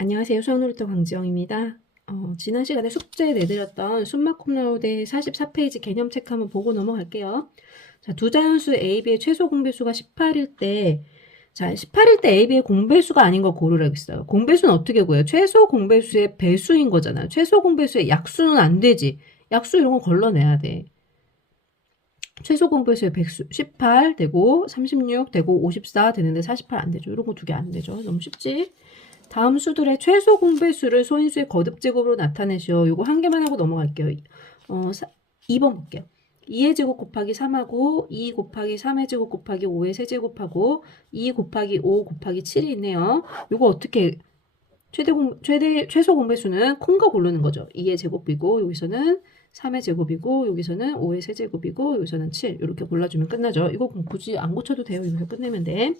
안녕하세요. 수학놀이터 강지영입니다. 지난 시간에 숙제 내드렸던 숨막 홈런의 44페이지 개념책 한번 보고 넘어갈게요. 자, 두 자연수 A, B의 최소 공배수가 18일 때, 자, 18일 때 A, B의 공배수가 아닌 거 고르라고 했어요. 공배수는 어떻게 구해요? 최소 공배수의 배수인 거잖아요. 최소 공배수의 약수는 안 되지. 약수 이런 거 걸러내야 돼. 최소 공배수의 백수 18 되고 36 되고 54 되는데 48 안 되죠. 이런 거 두 개 안 되죠. 너무 쉽지? 다음 수들의 최소 공배수를 소인수의 거듭제곱으로 나타내시오. 이거 한 개만 하고 넘어갈게요. 2번 볼게요. 2의 제곱 곱하기 3하고 2 곱하기 3의 제곱 곱하기 5의 세제곱하고 2 곱하기 5 곱하기 7이 있네요. 이거 어떻게 최소 공배수는 큰 거 고르는 거죠. 2의 제곱이고 여기서는 3의 제곱이고 여기서는 5의 세제곱이고 여기서는 7 이렇게 골라주면 끝나죠. 이거 굳이 안 고쳐도 돼요. 여기서 끝내면 돼.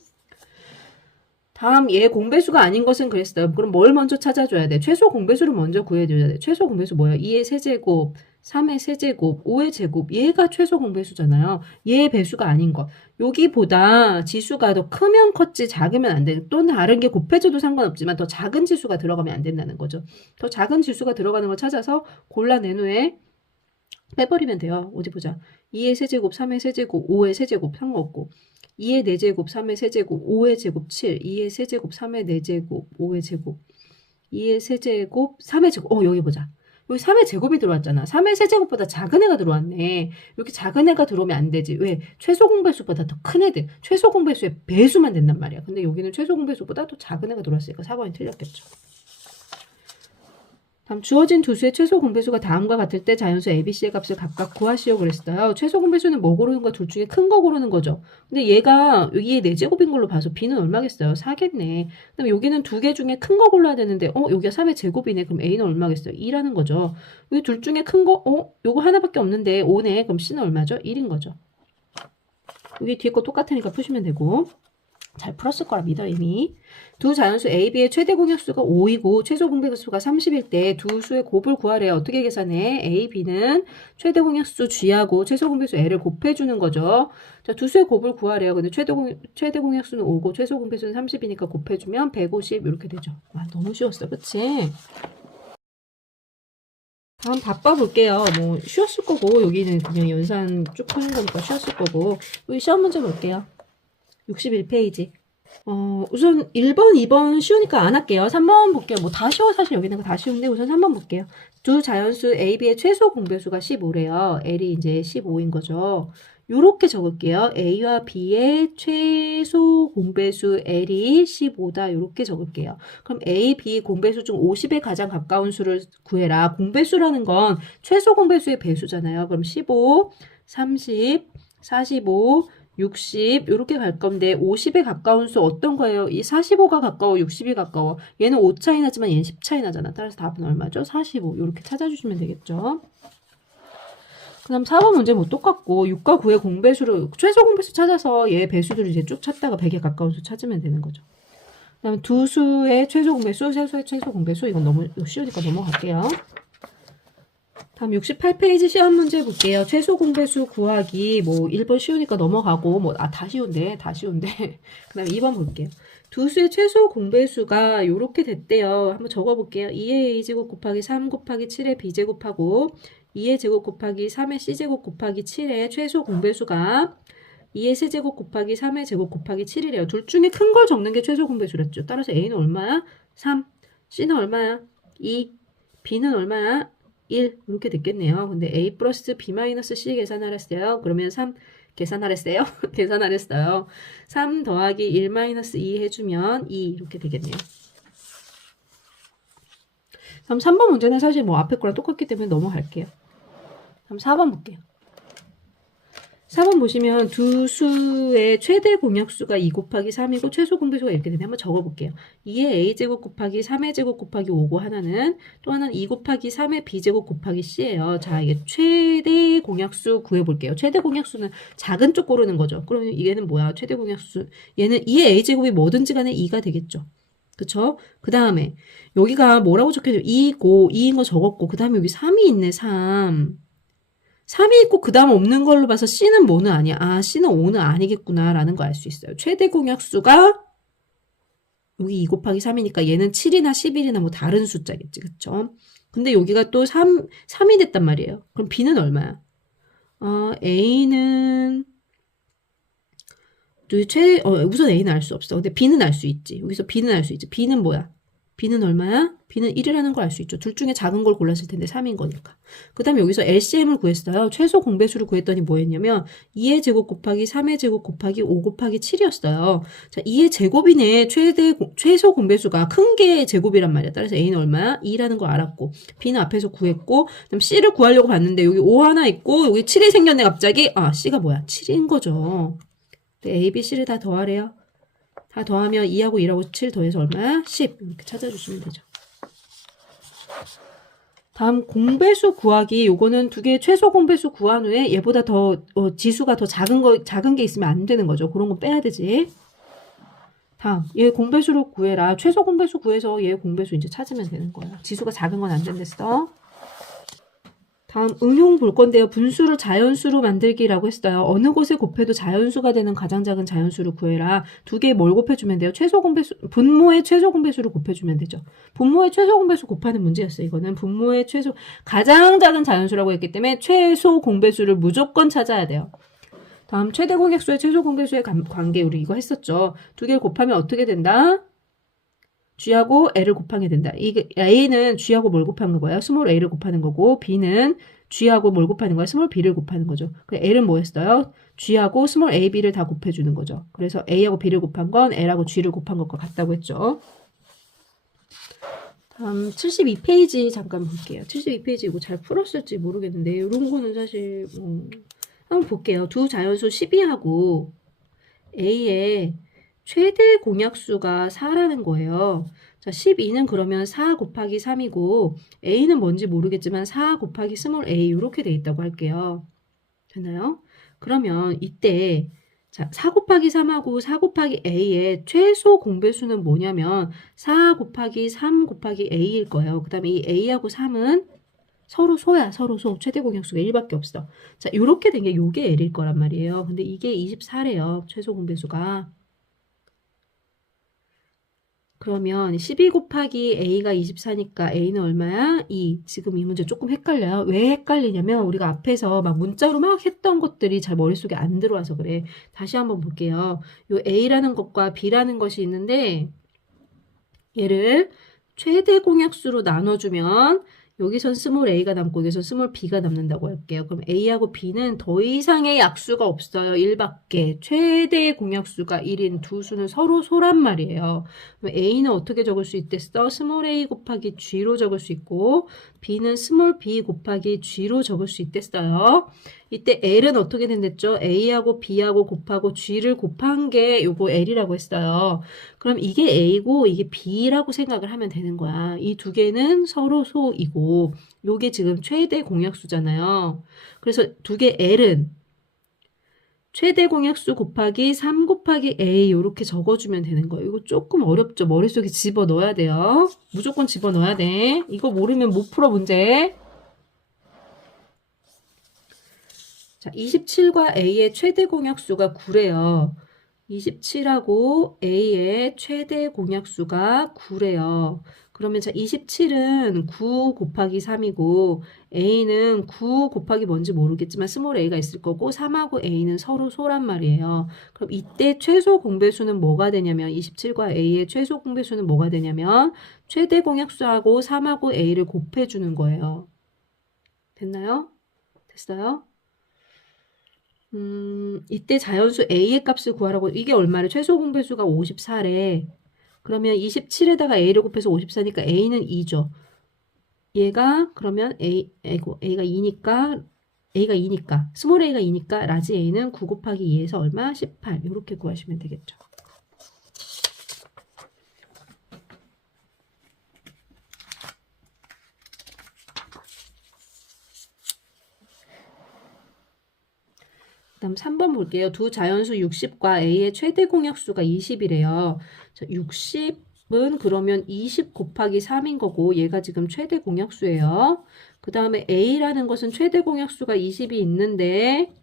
다음 얘 공배수가 아닌 것은 그랬어요. 그럼 뭘 먼저 찾아줘야 돼? 최소 공배수를 먼저 구해줘야 돼. 최소 공배수 뭐야? 2의 세제곱, 3의 세제곱, 5의 제곱. 얘가 최소 공배수잖아요. 얘의 배수가 아닌 거. 여기보다 지수가 더 크면 컸지 작으면 안 돼. 또는 다른 게 곱해져도 상관없지만 더 작은 지수가 들어가면 안 된다는 거죠. 더 작은 지수가 들어가는 걸 찾아서 골라낸 후에 빼버리면 돼요. 어디 보자. 2의 세제곱, 3의 세제곱, 5의 세제곱 상관없고 2의 4제곱, 3의 세제곱, 5의 제곱, 7, 2의 세제곱, 3의 4제곱, 5의 제곱, 2의 세제곱, 3의 제곱. 여기 보자. 여기 3의 제곱이 들어왔잖아. 3의 세제곱보다 작은 애가 들어왔네. 이렇게 작은 애가 들어오면 안 되지. 왜? 최소 공배수보다 더 큰 애들. 최소 공배수의 배수만 된단 말이야. 근데 여기는 최소 공배수보다 더 작은 애가 들어왔으니까 4번이 틀렸겠죠. 다음 주어진 두 수의 최소 공배수가 다음과 같을 때 자연수 ABC의 값을 각각 구하시오 그랬어요. 최소 공배수는 뭐 고르는 거? 둘 중에 큰 거 고르는 거죠. 근데 얘가 여기에 4제곱인 걸로 봐서 B는 얼마겠어요? 4겠네. 그다음에 여기는 두 개 중에 큰 거 골라야 되는데 여기가 3의 제곱이네. 그럼 A는 얼마겠어요? 2라는 거죠. 여기 둘 중에 큰 거 요거 하나밖에 없는데 5네. 그럼 C는 얼마죠? 1인 거죠. 여기 뒤에 거 똑같으니까 푸시면 되고. 잘 풀었을 거라 믿어 이미. 두 자연수 A, B의 최대 공약수가 5이고 최소 공배수가 30일 때 두 수의 곱을 구하래요. 어떻게 계산해? A, B는 최대 공약수 G하고 최소 공배수 L을 곱해주는 거죠. 자, 두 수의 곱을 구하래요. 근데 최대 공약수는 5고 최소 공배수는 30이니까 곱해주면 150 이렇게 되죠. 와, 너무 쉬웠어. 그치? 다음 바빠 볼게요. 뭐 쉬웠을 거고 여기는 그냥 연산 쭉 푸는 거니까 쉬웠을 거고 여기 시험 문제 볼게요. 61페이지. 우선 1번, 2번 쉬우니까 안 할게요. 3번 볼게요. 뭐 다 쉬워. 사실 여기 있는 거 다 쉬운데 우선 3번 볼게요. 두 자연수 A, B의 최소 공배수가 15래요. L이 이제 15인 거죠. 요렇게 적을게요. A와 B의 최소 공배수 L이 15다. 요렇게 적을게요. 그럼 A, B 공배수 중 50에 가장 가까운 수를 구해라. 공배수라는 건 최소 공배수의 배수잖아요. 그럼 15, 30, 45, 60 이렇게 갈 건데 50에 가까운 수 어떤 거예요? 이 45가 가까워 60이 가까워. 얘는 5 차이 나지만 얘는 10 차이 나잖아. 따라서 답은 얼마죠? 45 이렇게 찾아주시면 되겠죠. 그 다음 4번 문제 뭐 똑같고 6과 9의 공배수를 최소 공배수 찾아서 얘 배수들을 이제 쭉 찾다가 100에 가까운 수 찾으면 되는 거죠. 그 다음에 두 수의 최소 공배수, 세 수의 최소 공배수 이건 너무 쉬우니까 넘어갈게요. 다음 68페이지 시험 문제 볼게요. 최소 공배수 구하기 뭐 1번 쉬우니까 넘어가고 뭐 다 쉬운데 그 다음에 2번 볼게요. 두 수의 최소 공배수가 요렇게 됐대요. 한번 적어볼게요. 2의 a제곱 곱하기 3 곱하기 7의 b제곱하고 2의 제곱 곱하기 3의 c제곱 곱하기 7의 최소 공배수가 2의 세제곱 곱하기 3의 제곱 곱하기 7이래요. 둘 중에 큰 걸 적는 게 최소 공배수랬죠. 따라서 a는 얼마야? 3, c는 얼마야? 2, b는 얼마야? 1 이렇게 됐겠네요. 근데 a 플러스 b 마이너스 c 계산하랬어요. 그러면 3 계산하랬어요. 계산하랬어요. 3 더하기 1 마이너스 2 해주면 2 이렇게 되겠네요. 다음 3번 문제는 사실 뭐 앞에 거랑 똑같기 때문에 넘어갈게요. 다음 4번 볼게요. 4번 보시면 두 수의 최대 공약수가 2 곱하기 3이고 최소 공배수가 이렇게 되면 한번 적어볼게요. 2의 a제곱 곱하기 3의 제곱 곱하기 5고 하나는 또 하나는 2 곱하기 3의 b제곱 곱하기 c예요. 자, 이게 최대 공약수 구해볼게요. 최대 공약수는 작은 쪽 고르는 거죠. 그러면 얘는 뭐야? 최대 공약수. 얘는 2의 a제곱이 뭐든지 간에 2가 되겠죠. 그쵸? 그 다음에 여기가 뭐라고 적혀있죠? 2고 2인 거 적었고 그 다음에 여기 3이 있네. 3. 3이 있고 그 다음 없는 걸로 봐서 C는 뭐는 아니야. 아, C는 5는 아니겠구나 라는 거 알 수 있어요. 최대 공약수가 여기 2 곱하기 3이니까 얘는 7이나 11이나 뭐 다른 숫자겠지. 그쵸? 근데 여기가 또 3이 됐단 말이에요. 그럼 B는 얼마야? A는 우선 A는 알 수 없어. 근데 B는 알 수 있지. 여기서 B는 알 수 있지. B는 뭐야? B는 얼마야? B는 1이라는 걸 알 수 있죠. 둘 중에 작은 걸 골랐을 텐데 3인 거니까. 그 다음에 여기서 LCM을 구했어요. 최소 공배수를 구했더니 뭐 했냐면 2의 제곱 곱하기 3의 제곱 곱하기 5 곱하기 7이었어요. 자, 2의 제곱이네. 최소 공배수가 큰 게 제곱이란 말이야. 따라서 A는 얼마야? 2라는 걸 알았고 B는 앞에서 구했고 그다음 C를 구하려고 봤는데 여기 5 하나 있고 여기 7이 생겼네 갑자기. C가 뭐야? 7인 거죠. A, B, C를 다 더하래요. 다 더하면 2하고 1하고 7 더해서 얼마야? 10. 이렇게 찾아주시면 되죠. 다음 공배수 구하기. 요거는 두 개의 최소 공배수 구한 후에 얘보다 더 지수가 더 작은 게 있으면 안 되는 거죠. 그런 거 빼야 되지. 다음 얘 공배수를 구해라. 최소 공배수 구해서 얘 공배수 이제 찾으면 되는 거야. 지수가 작은 건 안 된댔어. 다음 응용 볼 건데요. 분수를 자연수로 만들기라고 했어요. 어느 곳에 곱해도 자연수가 되는 가장 작은 자연수를 구해라. 두 개 뭘 곱해주면 돼요? 분모의 최소 공배수를 곱해주면 되죠. 분모의 최소 공배수 곱하는 문제였어요. 이거는 분모의 가장 작은 자연수라고 했기 때문에 최소 공배수를 무조건 찾아야 돼요. 다음 최대 공약수의 최소 공배수의 관계 우리 이거 했었죠. 두 개를 곱하면 어떻게 된다? G하고 L을 곱하게 된다. 이게 A는 G하고 뭘 곱하는 거예요? 스몰 a를 곱하는 거고 B는 G하고 뭘 곱하는 거예요? 스몰 b를 곱하는 거죠. L은 뭐였어요? G하고 스몰 a, b를 다 곱해주는 거죠. 그래서 A하고 B를 곱한 건 L하고 G를 곱한 것과 같다고 했죠. 다음 72페이지 잠깐 볼게요. 72페이지 이거 잘 풀었을지 모르겠는데 이런 거는 사실 한번 볼게요. 두 자연수 12하고 A의 최대 공약수가 4라는 거예요. 자, 12는 그러면 4 곱하기 3이고 A는 뭔지 모르겠지만 4 곱하기 스몰 a 이렇게 돼 있다고 할게요. 되나요? 그러면 이때 자, 4 곱하기 3하고 4 곱하기 a의 최소 공배수는 뭐냐면 4 곱하기 3 곱하기 a일 거예요. 그 다음에 이 a하고 3은 서로 소야. 서로 소. 최대 공약수가 1밖에 없어. 자, 요렇게 된 게 요게 L일 거란 말이에요. 근데 이게 24래요. 최소 공배수가. 그러면 12 곱하기 A가 24니까 A는 얼마야? 2. 지금 이 문제 조금 헷갈려요. 왜 헷갈리냐면 우리가 앞에서 막 문자로 막 했던 것들이 잘 머릿속에 안 들어와서 그래. 다시 한번 볼게요. 요 A라는 것과 B라는 것이 있는데 얘를 최대 공약수로 나눠주면 여기선 스몰 a가 남고 여기선 스몰 b가 남는다고 할게요. 그럼 a하고 b는 더 이상의 약수가 없어요. 1밖에. 최대 공약수가 1인 두 수는 서로 소란 말이에요. 그럼 a는 어떻게 적을 수 있댔어? 스몰 a 곱하기 g로 적을 수 있고 b는 스몰 b 곱하기 g로 적을 수 있댔어요. 이때 L은 어떻게 된댔죠? A하고 B하고 곱하고 G를 곱한 게 요거 L이라고 했어요. 그럼 이게 A고 이게 B라고 생각을 하면 되는 거야. 이 두 개는 서로 소이고 요게 지금 최대 공약수잖아요. 그래서 두 개 L은 최대 공약수 곱하기 3 곱하기 A 요렇게 적어주면 되는 거예요. 이거 조금 어렵죠? 머릿속에 집어넣어야 돼요. 무조건 집어넣어야 돼. 이거 모르면 못 풀어 문제. 자, 27과 A의 최대 공약수가 9래요. 27하고 A의 최대 공약수가 9래요. 그러면 자, 27은 9 곱하기 3이고 A는 9 곱하기 뭔지 모르겠지만 스몰 a가 있을 거고 3하고 A는 서로 소란 말이에요. 그럼 이때 최소 공배수는 뭐가 되냐면 27과 A의 최소 공배수는 뭐가 되냐면 최대 공약수하고 3하고 A를 곱해주는 거예요. 됐나요? 됐어요? 이때 자연수 A의 값을 구하라고 이게 얼마래? 최소 공배수가 54래. 그러면 27에다가 A를 곱해서 54니까 A는 2죠. 얘가 그러면 A가 2니까 스몰 a가 2니까 라지 A는 9 곱하기 2에서 얼마? 18 이렇게 구하시면 되겠죠. 그다음 3번 볼게요. 두 자연수 60과 A의 최대 공약수가 20이래요. 자, 60은 그러면 20 곱하기 3인 거고 얘가 지금 최대 공약수예요. 그 다음에 A라는 것은 최대 공약수가 20이 있는데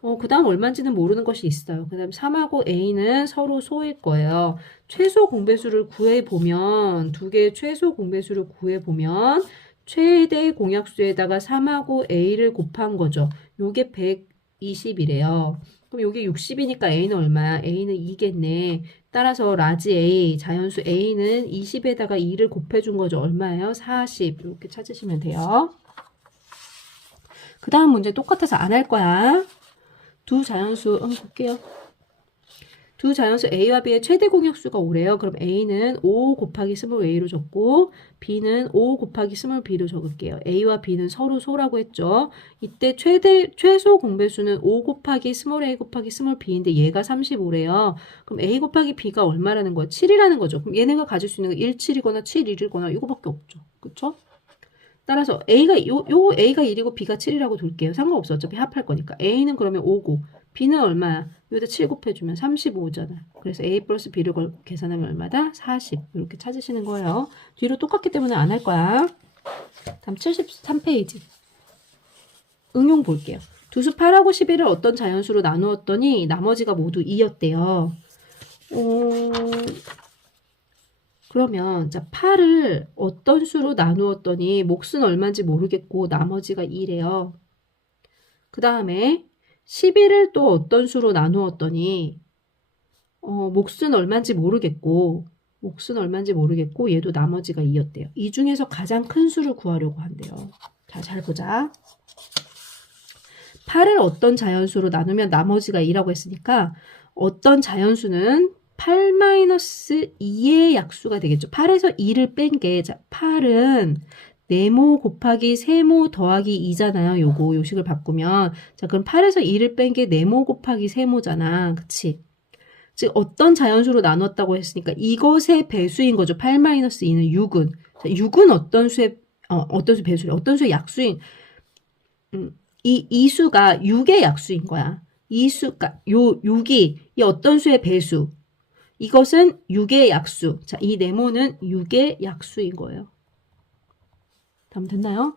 그 다음 얼마인지는 모르는 것이 있어요. 그 다음 3하고 A는 서로 소일 거예요. 최소 공배수를 구해보면, 두 개의 최소 공배수를 구해보면, 최대 공약수에다가 3하고 A를 곱한 거죠. 요게 120이래요. 그럼 요게 60이니까 A는 얼마야? A는 2겠네. 따라서 라지 A, 자연수 A는 20에다가 2를 곱해준 거죠. 얼마예요? 40. 이렇게 찾으시면 돼요. 그 다음 문제 똑같아서 안 할 거야. 두 자연수 볼게요. 두 자연수 A와 B의 최대 공약수가 5래요. 그럼 A는 5 곱하기 스몰 A로 적고 B는 5 곱하기 스몰 B로 적을게요. A와 B는 서로 소라고 했죠. 이때 최소 공배수는 5 곱하기 스몰 A 곱하기 스몰 B인데 얘가 35래요. 그럼 A 곱하기 B가 얼마라는 거야? 7이라는 거죠. 그럼 얘네가 가질 수 있는 거 17이거나 7, 1이거나 이거밖에 없죠. 그쵸? 따라서 A가 A가 1이고 B가 7이라고 둘게요. 상관없어. 어차피 합할 거니까. A는 그러면 5고 B는 얼마야? 여기다 7 곱해주면 35잖아. 그래서 A 플러스 B를 걸고 계산하면 얼마다? 40. 이렇게 찾으시는 거예요. 뒤로 똑같기 때문에 안 할 거야. 다음 73페이지. 응용 볼게요. 두수 8하고 11을 어떤 자연수로 나누었더니 나머지가 모두 2였대요. 그러면 자 8을 어떤 수로 나누었더니 몫은 얼마인지 모르겠고 나머지가 2래요. 그 다음에 11을 또 어떤 수로 나누었더니 몫은 얼마인지 모르겠고 얘도 나머지가 2였대요. 이 중에서 가장 큰 수를 구하려고 한대요. 자, 잘 보자. 8을 어떤 자연수로 나누면 나머지가 2라고 했으니까 어떤 자연수는 8-2의 약수가 되겠죠. 8에서 2를 뺀 게, 자, 8은 네모 곱하기 세모 더하기 2잖아요. 요거, 요식을 바꾸면. 자, 그럼 8에서 2를 뺀 게 네모 곱하기 세모잖아. 그치? 즉, 어떤 자연수로 나눴다고 했으니까 이것의 배수인 거죠. 8-2는 6은. 자, 6은 어떤 수의 배수래? 어떤 수의 약수인, 이 수가 6의 약수인 거야. 이 수가, 6이 이 어떤 수의 배수. 이것은 6의 약수. 자, 이 네모는 6의 약수인 거예요. 다음 됐나요?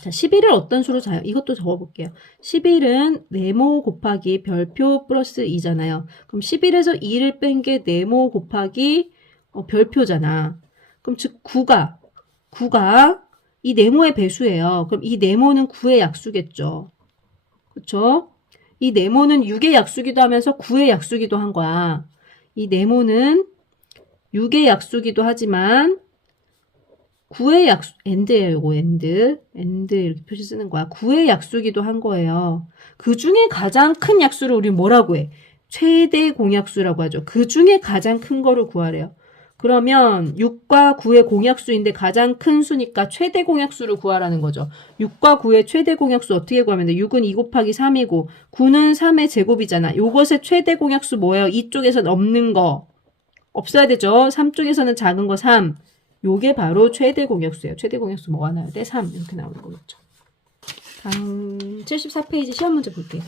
자, 11을 어떤 수로 자요? 이것도 적어볼게요. 11은 네모 곱하기 별표 플러스 2잖아요. 그럼 11에서 2를 뺀 게 네모 곱하기 별표잖아. 그럼 즉 9가 이 네모의 배수예요. 그럼 이 네모는 9의 약수겠죠. 그쵸? 이 네모는 6의 약수기도 하면서 9의 약수기도 한 거야. 이 네모는 6의 약수기도 하지만 9의 약수, 엔드예요, 요거, 엔드 이렇게 표시 쓰는 거야. 9의 약수기도 한 거예요. 그 중에 가장 큰 약수를 우리 뭐라고 해? 최대 공약수라고 하죠. 그 중에 가장 큰 거를 구하래요. 그러면 6과 9의 공약수인데 가장 큰 수니까 최대 공약수를 구하라는 거죠. 6과 9의 최대 공약수 어떻게 구하면 돼? 6은 2 곱하기 3이고 9는 3의 제곱이잖아. 요것의 최대 공약수 뭐예요? 이쪽에서 없는 거. 없어야 되죠. 3 쪽에서는 작은 거 3. 요게 바로 최대 공약수예요. 최대 공약수 뭐가 나와야 돼? 3. 이렇게 나오는 거겠죠. 다음 74페이지 시험 문제 볼게요.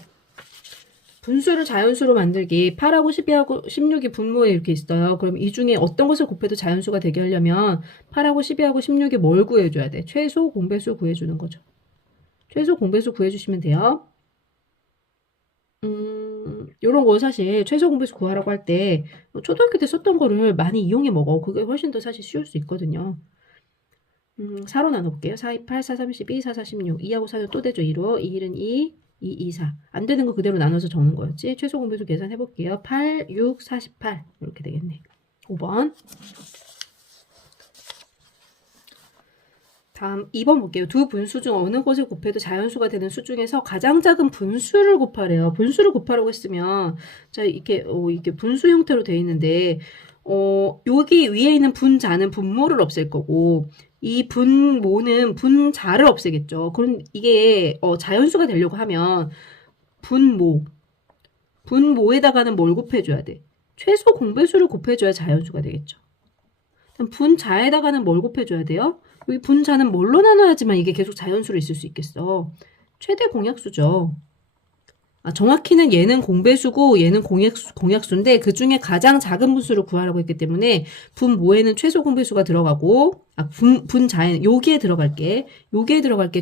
분수를 자연수로 만들기. 8하고 12하고 16이 분모에 이렇게 있어요. 그럼 이 중에 어떤 것을 곱해도 자연수가 되게 하려면 8하고 12하고 16이 뭘 구해줘야 돼? 최소 공배수 구해주는 거죠. 최소 공배수 구해주시면 돼요. 요런 거 사실 최소 공배수 구하라고 할 때 초등학교 때 썼던 거를 많이 이용해 먹어. 그게 훨씬 더 사실 쉬울 수 있거든요. 4로 나눠볼게요. 4, 2, 8, 4, 32, 4, 4, 16. 2하고 4는 또 되죠. 2로. 2, 1은 2, 2, 2, 4. 안 되는 거 그대로 나눠서 적는 거였지. 최소 공배수 계산해볼게요. 8, 6, 48. 이렇게 되겠네. 5번. 다음 2번 볼게요. 두 분수 중 어느 것을 곱해도 자연수가 되는 수 중에서 가장 작은 분수를 곱하래요. 분수를 곱하라고 했으면 자 이렇게 분수 형태로 되어 있는데 여기 위에 있는 분자는 분모를 없앨 거고 이 분모는 분자를 없애겠죠. 그럼 이게 자연수가 되려고 하면 분모에다가는 뭘 곱해줘야 돼? 최소 공배수를 곱해줘야 자연수가 되겠죠. 그럼 분자에다가는 뭘 곱해줘야 돼요? 여기 분자는 뭘로 나눠야지만 이게 계속 자연수로 있을 수 있겠어? 최대 공약수죠. 정확히는 얘는 공배수고 얘는 공약수인데 그 중에 가장 작은 분수를 구하라고 했기 때문에 분모에는 최소 공배수가 들어가고 분자에는 여기에 들어갈게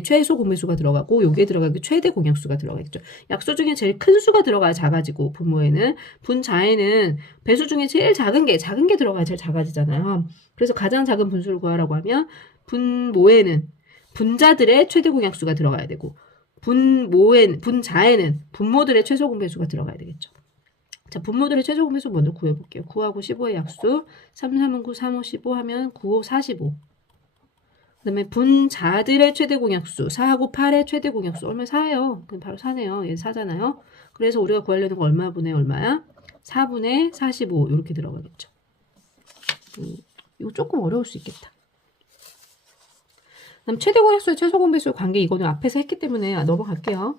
최소 공배수가 들어가고 여기에 들어갈게 최대 공약수가 들어가겠죠. 약수 중에 제일 큰 수가 들어가야 작아지고 분모에는 분자에는 배수 중에 제일 작은 게 들어가야 제일 작아지잖아요. 그래서 가장 작은 분수를 구하라고 하면 분모에는 분자들의 최대 공약수가 들어가야 되고 분자에는 분모들의 최소 공배수가 들어가야 되겠죠. 자, 분모들의 최소 공배수 먼저 구해볼게요. 9하고 15의 약수. 3, 3은 9, 3, 5, 15 하면 9, 5, 45. 그 다음에 분자들의 최대 공약수. 4하고 8의 최대 공약수. 얼마 4예요. 그럼 바로 4네요. 얘 4잖아요. 그래서 우리가 구하려는 거 얼마분의 얼마야? 4분의 45. 이렇게 들어가겠죠. 이거 조금 어려울 수 있겠다. 그럼 최대 공약수의 최소 공배수의 관계 이거는 앞에서 했기 때문에 넘어갈게요.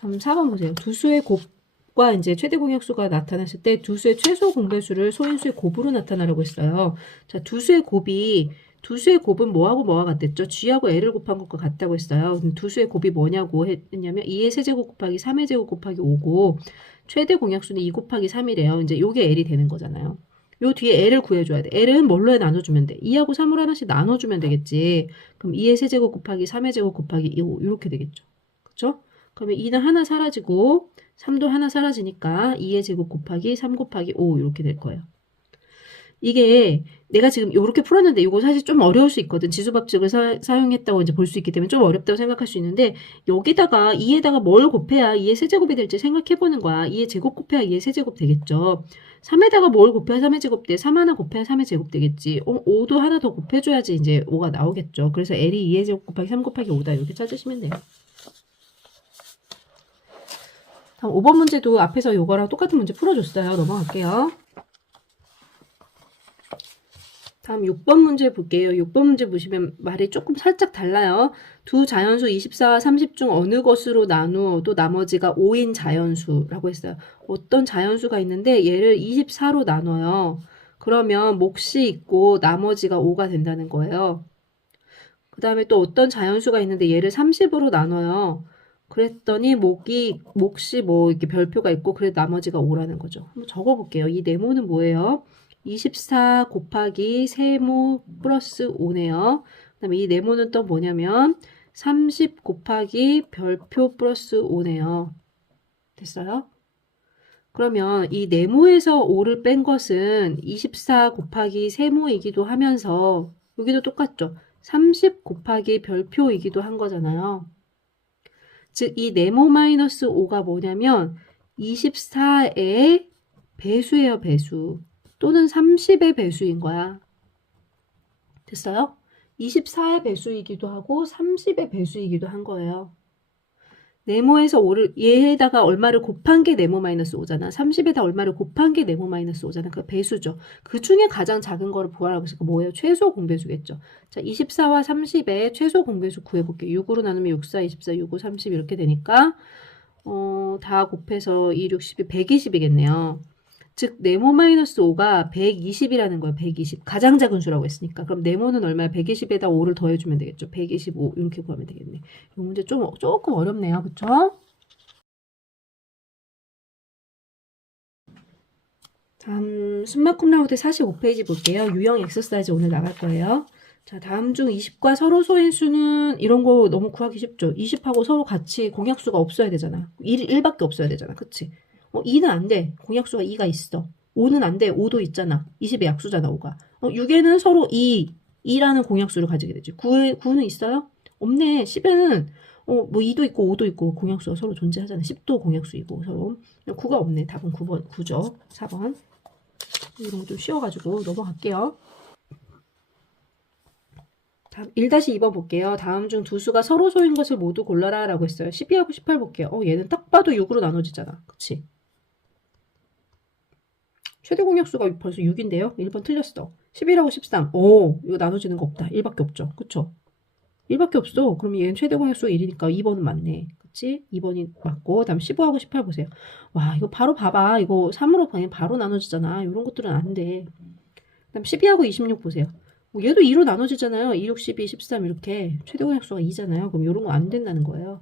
다음 4번 보세요. 두 수의 곱과 이제 최대 공약수가 나타났을 때 두 수의 최소 공배수를 소인수의 곱으로 나타나려고 했어요. 자, 두 수의 곱은 뭐하고 뭐가 같댔죠? G하고 L을 곱한 것과 같다고 했어요. 두 수의 곱이 뭐냐고 했냐면 2의 세제곱 곱하기 3의 제곱 곱하기 5고 최대 공약수는 2 곱하기 3이래요. 이제 요게 L이 되는 거잖아요. 요 뒤에 L을 구해줘야 돼. L은 뭘로 나눠주면 돼? 2하고 3으로 하나씩 나눠주면 되겠지. 그럼 2의 세제곱 곱하기 3의 제곱 곱하기 5 이렇게 되겠죠. 그쵸? 그러면 2는 하나 사라지고 3도 하나 사라지니까 2의 제곱 곱하기 3 곱하기 5 이렇게 될 거예요. 이게 내가 지금 이렇게 풀었는데 이거 사실 좀 어려울 수 있거든. 지수법칙을 사용했다고 이제 볼 수 있기 때문에 좀 어렵다고 생각할 수 있는데 여기다가 2에다가 뭘 곱해야 2의 세제곱이 될지 생각해보는 거야. 2의 제곱 곱해야 2의 세제곱 되겠죠. 3에다가 뭘 곱해야 3의 제곱 돼? 3 하나 곱해야 3의 제곱 되겠지. 5도 하나 더 곱해줘야지 이제 5가 나오겠죠. 그래서 L이 2의 제곱 곱하기 3 곱하기 5다 이렇게 찾으시면 돼요. 다음 5번 문제도 앞에서 요거랑 똑같은 문제 풀어줬어요. 넘어갈게요. 다음 6번 문제 볼게요. 6번 문제 보시면 말이 조금 살짝 달라요. 두 자연수 24와 30 중 어느 것으로 나누어도 나머지가 5인 자연수라고 했어요. 어떤 자연수가 있는데 얘를 24로 나눠요. 그러면 몫이 있고 나머지가 5가 된다는 거예요. 그 다음에 또 어떤 자연수가 있는데 얘를 30으로 나눠요. 그랬더니 몫이 뭐 이렇게 별표가 있고 그래 나머지가 5라는 거죠. 한번 적어볼게요. 이 네모는 뭐예요? 24 곱하기 세모 플러스 5네요. 그 다음에 이 네모는 또 뭐냐면 30 곱하기 별표 플러스 5네요. 됐어요? 그러면 이 네모에서 5를 뺀 것은 24 곱하기 세모이기도 하면서 여기도 똑같죠. 30 곱하기 별표이기도 한 거잖아요. 즉, 이 네모 마이너스 5가 뭐냐면 24의 배수예요, 배수. 또는 30의 배수인 거야. 됐어요? 24의 배수이기도 하고 30의 배수이기도 한 거예요. 네모에서 5를 얘에다가 얼마를 곱한 게 네모 마이너스 5잖아. 30에다 얼마를 곱한 게 네모 마이너스 5잖아. 그 배수죠. 그 중에 가장 작은 거를 구하라고 했으니까 뭐예요? 최소 공배수겠죠. 자, 24와 30의 최소 공배수 구해볼게요. 6으로 나누면 6, 4, 24, 6, 5, 30 이렇게 되니까 다 곱해서 2, 6, 12, 120이겠네요. 즉 네모 마이너스 5가 120이라는 거예요. 120. 가장 작은 수라고 했으니까. 그럼 네모는 얼마야? 120에다 5를 더해주면 되겠죠. 125 이렇게 구하면 되겠네. 이 문제 조금 어렵네요. 그쵸? 다음 숨마쿰 라우드 45페이지 볼게요. 유형 엑서사이즈 오늘 나갈 거예요. 자, 다음 중 20과 서로 소인수는 이런 거 너무 구하기 쉽죠. 20하고 서로 같이 공약수가 없어야 되잖아. 1밖에 없어야 되잖아. 그치? 2는 안 돼. 공약수가 2가 있어. 5는 안 돼. 5도 있잖아. 20의 약수잖아, 5가. 6에는 서로 2라는 공약수를 가지게 되지. 9는 있어요? 없네. 10에는 뭐 2도 있고 5도 있고 공약수가 서로 존재하잖아. 10도 공약수이고 서로. 9가 없네. 답은 9죠. 4번. 이런 거 좀 쉬워가지고 넘어갈게요. 다음 1-2번 볼게요. 다음 중 두 수가 서로 소인 것을 모두 골라라 라고 했어요. 12하고 18 볼게요. 얘는 딱 봐도 6으로 나눠지잖아. 그치? 최대 공약수가 벌써 6인데요. 1번 틀렸어. 11하고 13. 이거 나눠지는 거 없다. 1밖에 없죠. 그쵸? 1밖에 없어. 그럼 얘는 최대 공약수가 1이니까 2번은 맞네. 그치? 2번이 맞고. 다음 15하고 18 보세요. 와, 이거 바로 봐봐. 이거 3으로 그냥 바로 나눠지잖아. 이런 것들은 안 돼. 다음 12하고 26 보세요. 얘도 2로 나눠지잖아요. 2, 6, 12, 13 이렇게. 최대 공약수가 2잖아요. 그럼 이런 거 안 된다는 거예요.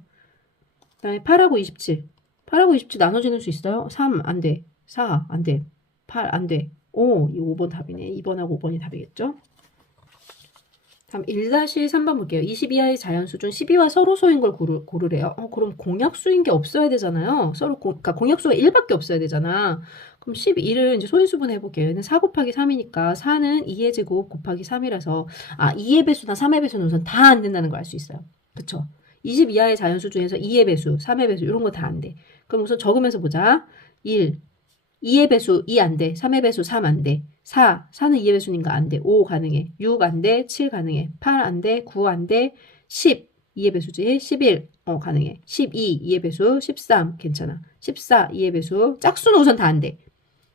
다음에 8하고 27. 8하고 27 나눠지는 수 있어요? 3 안 돼. 4 안 돼. 8 안 돼. 오, 이 5번 답이네. 2번하고 5번이 답이겠죠? 다음 1-3번 볼게요. 20 이하의 자연수 중 12와 서로소인 걸 고르래요. 그럼 공약수인 게 없어야 되잖아요. 그러니까 공약수가 1밖에 없어야 되잖아. 그럼 11을 이제 소인수분 해볼게요. 얘는 4 곱하기 3이니까 4는 2의 제곱 곱하기 3이라서 2의 배수나 3의 배수는 우선 다 안 된다는 걸 알 수 있어요. 그쵸? 20 이하의 자연수 중에서 2의 배수, 3의 배수 이런 거 다 안 돼. 그럼 우선 적으면서 보자. 1, 2의 배수 2 안 돼. 3의 배수 3 안 돼. 4는 2의 배수니까 안 돼. 5 가능해. 6 안 돼. 7 가능해. 8 안 돼. 9 안 돼. 10 2의 배수지. 11 가능해. 12 2의 배수. 13 괜찮아. 14 2의 배수. 짝수는 우선 다 안 돼.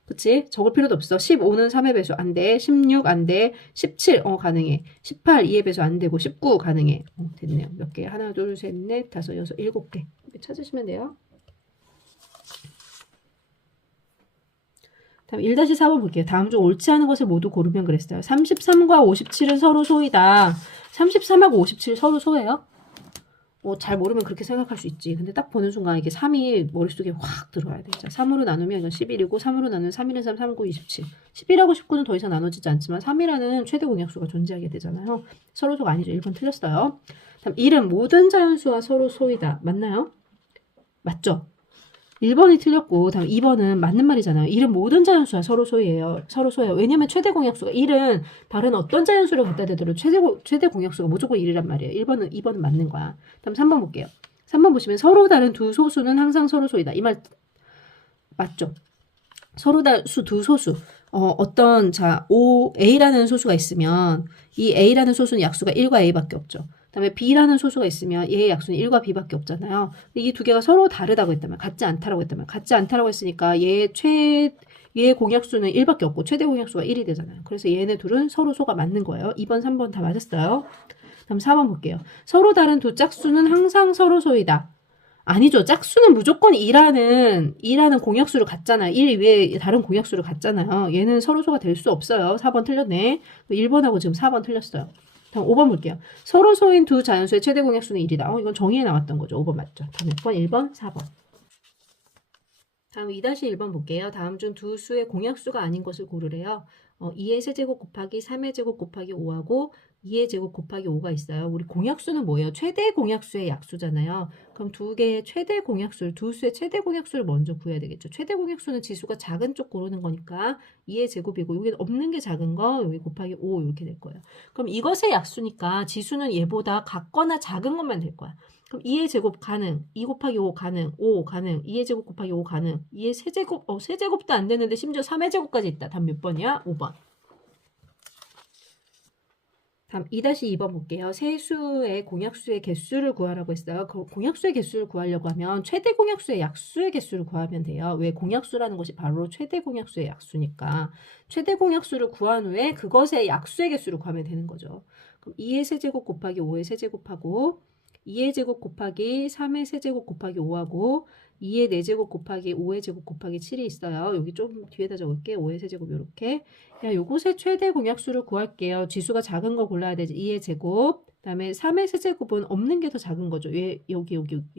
그치? 적을 필요도 없어. 15는 3의 배수 안 돼. 16 안 돼. 17 가능해. 18 2의 배수 안 되고 19 가능해. 됐네요. 몇 개? 하나, 둘, 셋, 넷, 다섯, 여섯, 7개. 찾으시면 돼요. 다음 1-4번 볼게요. 다음 중 옳지 않은 것을 모두 고르면 그랬어요. 33과 57은 서로 소이다. 33하고 57 서로 소예요? 잘 모르면 그렇게 생각할 수 있지. 근데 딱 보는 순간 이게 3이 머릿속에 확 들어와야 돼. 자, 3으로 나누면 이건 11이고 3으로 나누면 3, 1은 3, 3, 9, 27. 11하고 19는 더 이상 나눠지지 않지만 3이라는 최대 공약수가 존재하게 되잖아요. 서로 소가 아니죠. 1번 틀렸어요. 다음 1은 모든 자연수와 서로 소이다. 맞나요? 맞죠? 1번이 틀렸고 다음 2번은 맞는 말이잖아요. 1은 모든 자연수와 서로 소이예요. 서로 소예요. 왜냐면 최대 공약수가 1은 다른 어떤 자연수를 갖다 대더라도 최대 공약수가 무조건 1이란 말이에요. 2번은 맞는 거야. 다음 3번 볼게요. 3번 보시면 서로 다른 두 소수는 항상 서로 소이다. 이 말 맞죠? 서로 다른 두 소수. A라는 소수가 있으면 이 A라는 소수는 약수가 1과 A밖에 없죠. 그다음에 B라는 소수가 있으면 얘의 약수는 1과 B밖에 없잖아요. 이 두 개가 서로 다르다고 했다면 같지 않다라고 했다면 같지 않다라고 했으니까 얘의 공약수는 1밖에 없고 최대 공약수가 1이 되잖아요. 그래서 얘네 둘은 서로 소가 맞는 거예요. 2번, 3번 다 맞았어요. 다음 4번 볼게요. 서로 다른 두 짝수는 항상 서로 소이다. 아니죠. 짝수는 무조건 2라는 공약수를 갖잖아요. 1 외에 다른 공약수를 갖잖아요. 얘는 서로소가 될 수 없어요. 4번 틀렸네. 1번하고 지금 4번 틀렸어요. 다음 5번 볼게요. 서로소인 두 자연수의 최대 공약수는 1이다. 이건 정의에 나왔던 거죠. 5번 맞죠. 다음 몇 번? 1번, 4번. 다음 2-1번 볼게요. 다음 중 두 수의 공약수가 아닌 것을 고르래요. 2의 세제곱 곱하기 3의 제곱 곱하기 5하고 2의 제곱 곱하기 5가 있어요. 우리 공약수는 뭐예요? 최대 공약수의 약수잖아요. 그럼 두 수의 최대 공약수를 먼저 구해야 되겠죠. 최대 공약수는 지수가 작은 쪽 고르는 거니까 2의 제곱이고 여기 없는 게 작은 거 여기 곱하기 5 이렇게 될 거예요. 그럼 이것의 약수니까 지수는 얘보다 같거나 작은 것만 될 거야. 그럼 2의 제곱 가능, 2 곱하기 5 가능, 5 가능, 2의 제곱 곱하기 5 가능, 2의 세제곱, 세제곱도 안 되는데 심지어 3의 제곱까지 있다. 답 몇 번이야? 5번. 다음 2-2번 볼게요. 세수의 공약수의 개수를 구하라고 했어요. 그 공약수의 개수를 구하려고 하면 최대 공약수의 약수의 개수를 구하면 돼요. 왜? 공약수라는 것이 바로 최대 공약수의 약수니까. 최대 공약수를 구한 후에 그것의 약수의 개수를 구하면 되는 거죠. 그럼 2의 세제곱 곱하기 5의 세제곱하고 2의 제곱 곱하기 3의 세제곱 곱하기 5하고 2의 4제곱 곱하기 5의 제곱 곱하기 7이 있어요. 여기 좀 뒤에다 적을게. 5의 세제곱 이렇게. 요것의 최대 공약수를 구할게요. 지수가 작은 거 골라야 되지. 2의 제곱. 그다음에 3의 세제곱은 없는 게 더 작은 거죠. 여기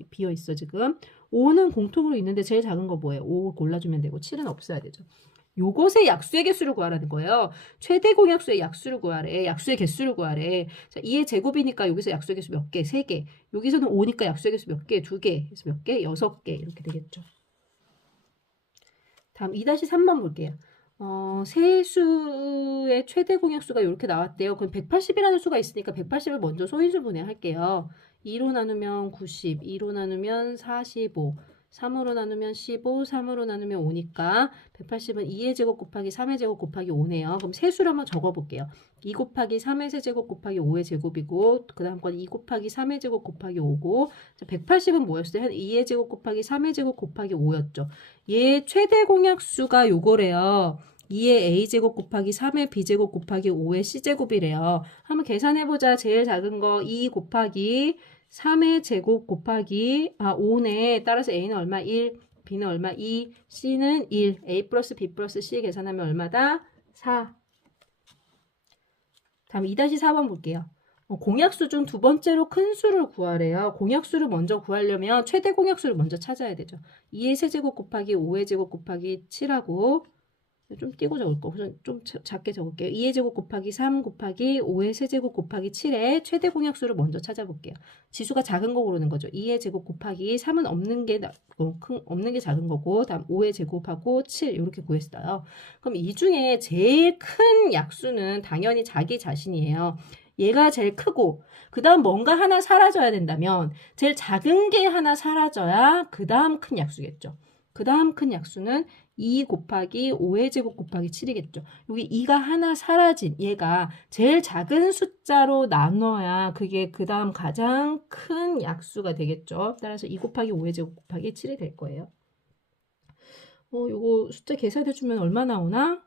비어 있어 지금. 5는 공통으로 있는데 제일 작은 거 뭐예요? 5 골라주면 되고 7은 없어야 되죠. 요것의 약수의 개수를 구하라는 거예요. 최대 공약수의 약수를 구하래. 약수의 개수를 구하래. 자, 2의 제곱이니까 여기서 약수의 개수 몇 개? 3개. 여기서는 5니까 약수의 개수 몇 개? 2개. 그래서 몇 개? 6개. 이렇게 되겠죠. 다음 2-3번 볼게요. 세수의 최대 공약수가 이렇게 나왔대요. 그럼 180이라는 수가 있으니까 180을 먼저 소인수 분해할게요. 2로 나누면 90, 2로 나누면 45, 3으로 나누면 15, 3으로 나누면 5니까 180은 2의 제곱 곱하기 3의 제곱 곱하기 5네요. 그럼 세수를 한번 적어볼게요. 2 곱하기 3의 세제곱 곱하기 5의 제곱이고 그 다음 건 2 곱하기 3의 제곱 곱하기 5고 180은 뭐였어요? 2의 제곱 곱하기 3의 제곱 곱하기 5였죠. 얘 최대 공약수가 요거래요. 2의 a제곱 곱하기 3의 b제곱 곱하기 5의 c제곱이래요. 한번 계산해보자. 제일 작은 거 2 곱하기 3의 제곱 곱하기 5네. 따라서 a는 얼마? 1, b는 얼마? 2, c는 1. a 플러스 b 플러스 c 계산하면 얼마다? 4. 다음 2-4번 볼게요. 공약수 중 두 번째로 큰 수를 구하래요. 공약수를 먼저 구하려면 최대 공약수를 먼저 찾아야 되죠. 2의 세제곱 곱하기 5의 제곱 곱하기 7하고 좀 띄고 적을 거. 좀 작게 적을게요. 2의 제곱 곱하기 3 곱하기 5의 세제곱 곱하기 7의 최대 공약수를 먼저 찾아볼게요. 지수가 작은 거 고르는 거죠. 2의 제곱 곱하기 3은 없는 게 작은 거고, 다음 5의 제곱하고 7 이렇게 구했어요. 그럼 이 중에 제일 큰 약수는 당연히 자기 자신이에요. 얘가 제일 크고, 그 다음 뭔가 하나 사라져야 된다면 제일 작은 게 하나 사라져야 그 다음 큰 약수겠죠. 그 다음 큰 약수는 2 곱하기 5의 제곱 곱하기 7이겠죠. 여기 2가 하나 사라진 얘가 제일 작은 숫자로 나눠야 그게 그 다음 가장 큰 약수가 되겠죠. 따라서 2 곱하기 5의 제곱 곱하기 7이 될 거예요. 요거 숫자 계산해주면 얼마 나오나?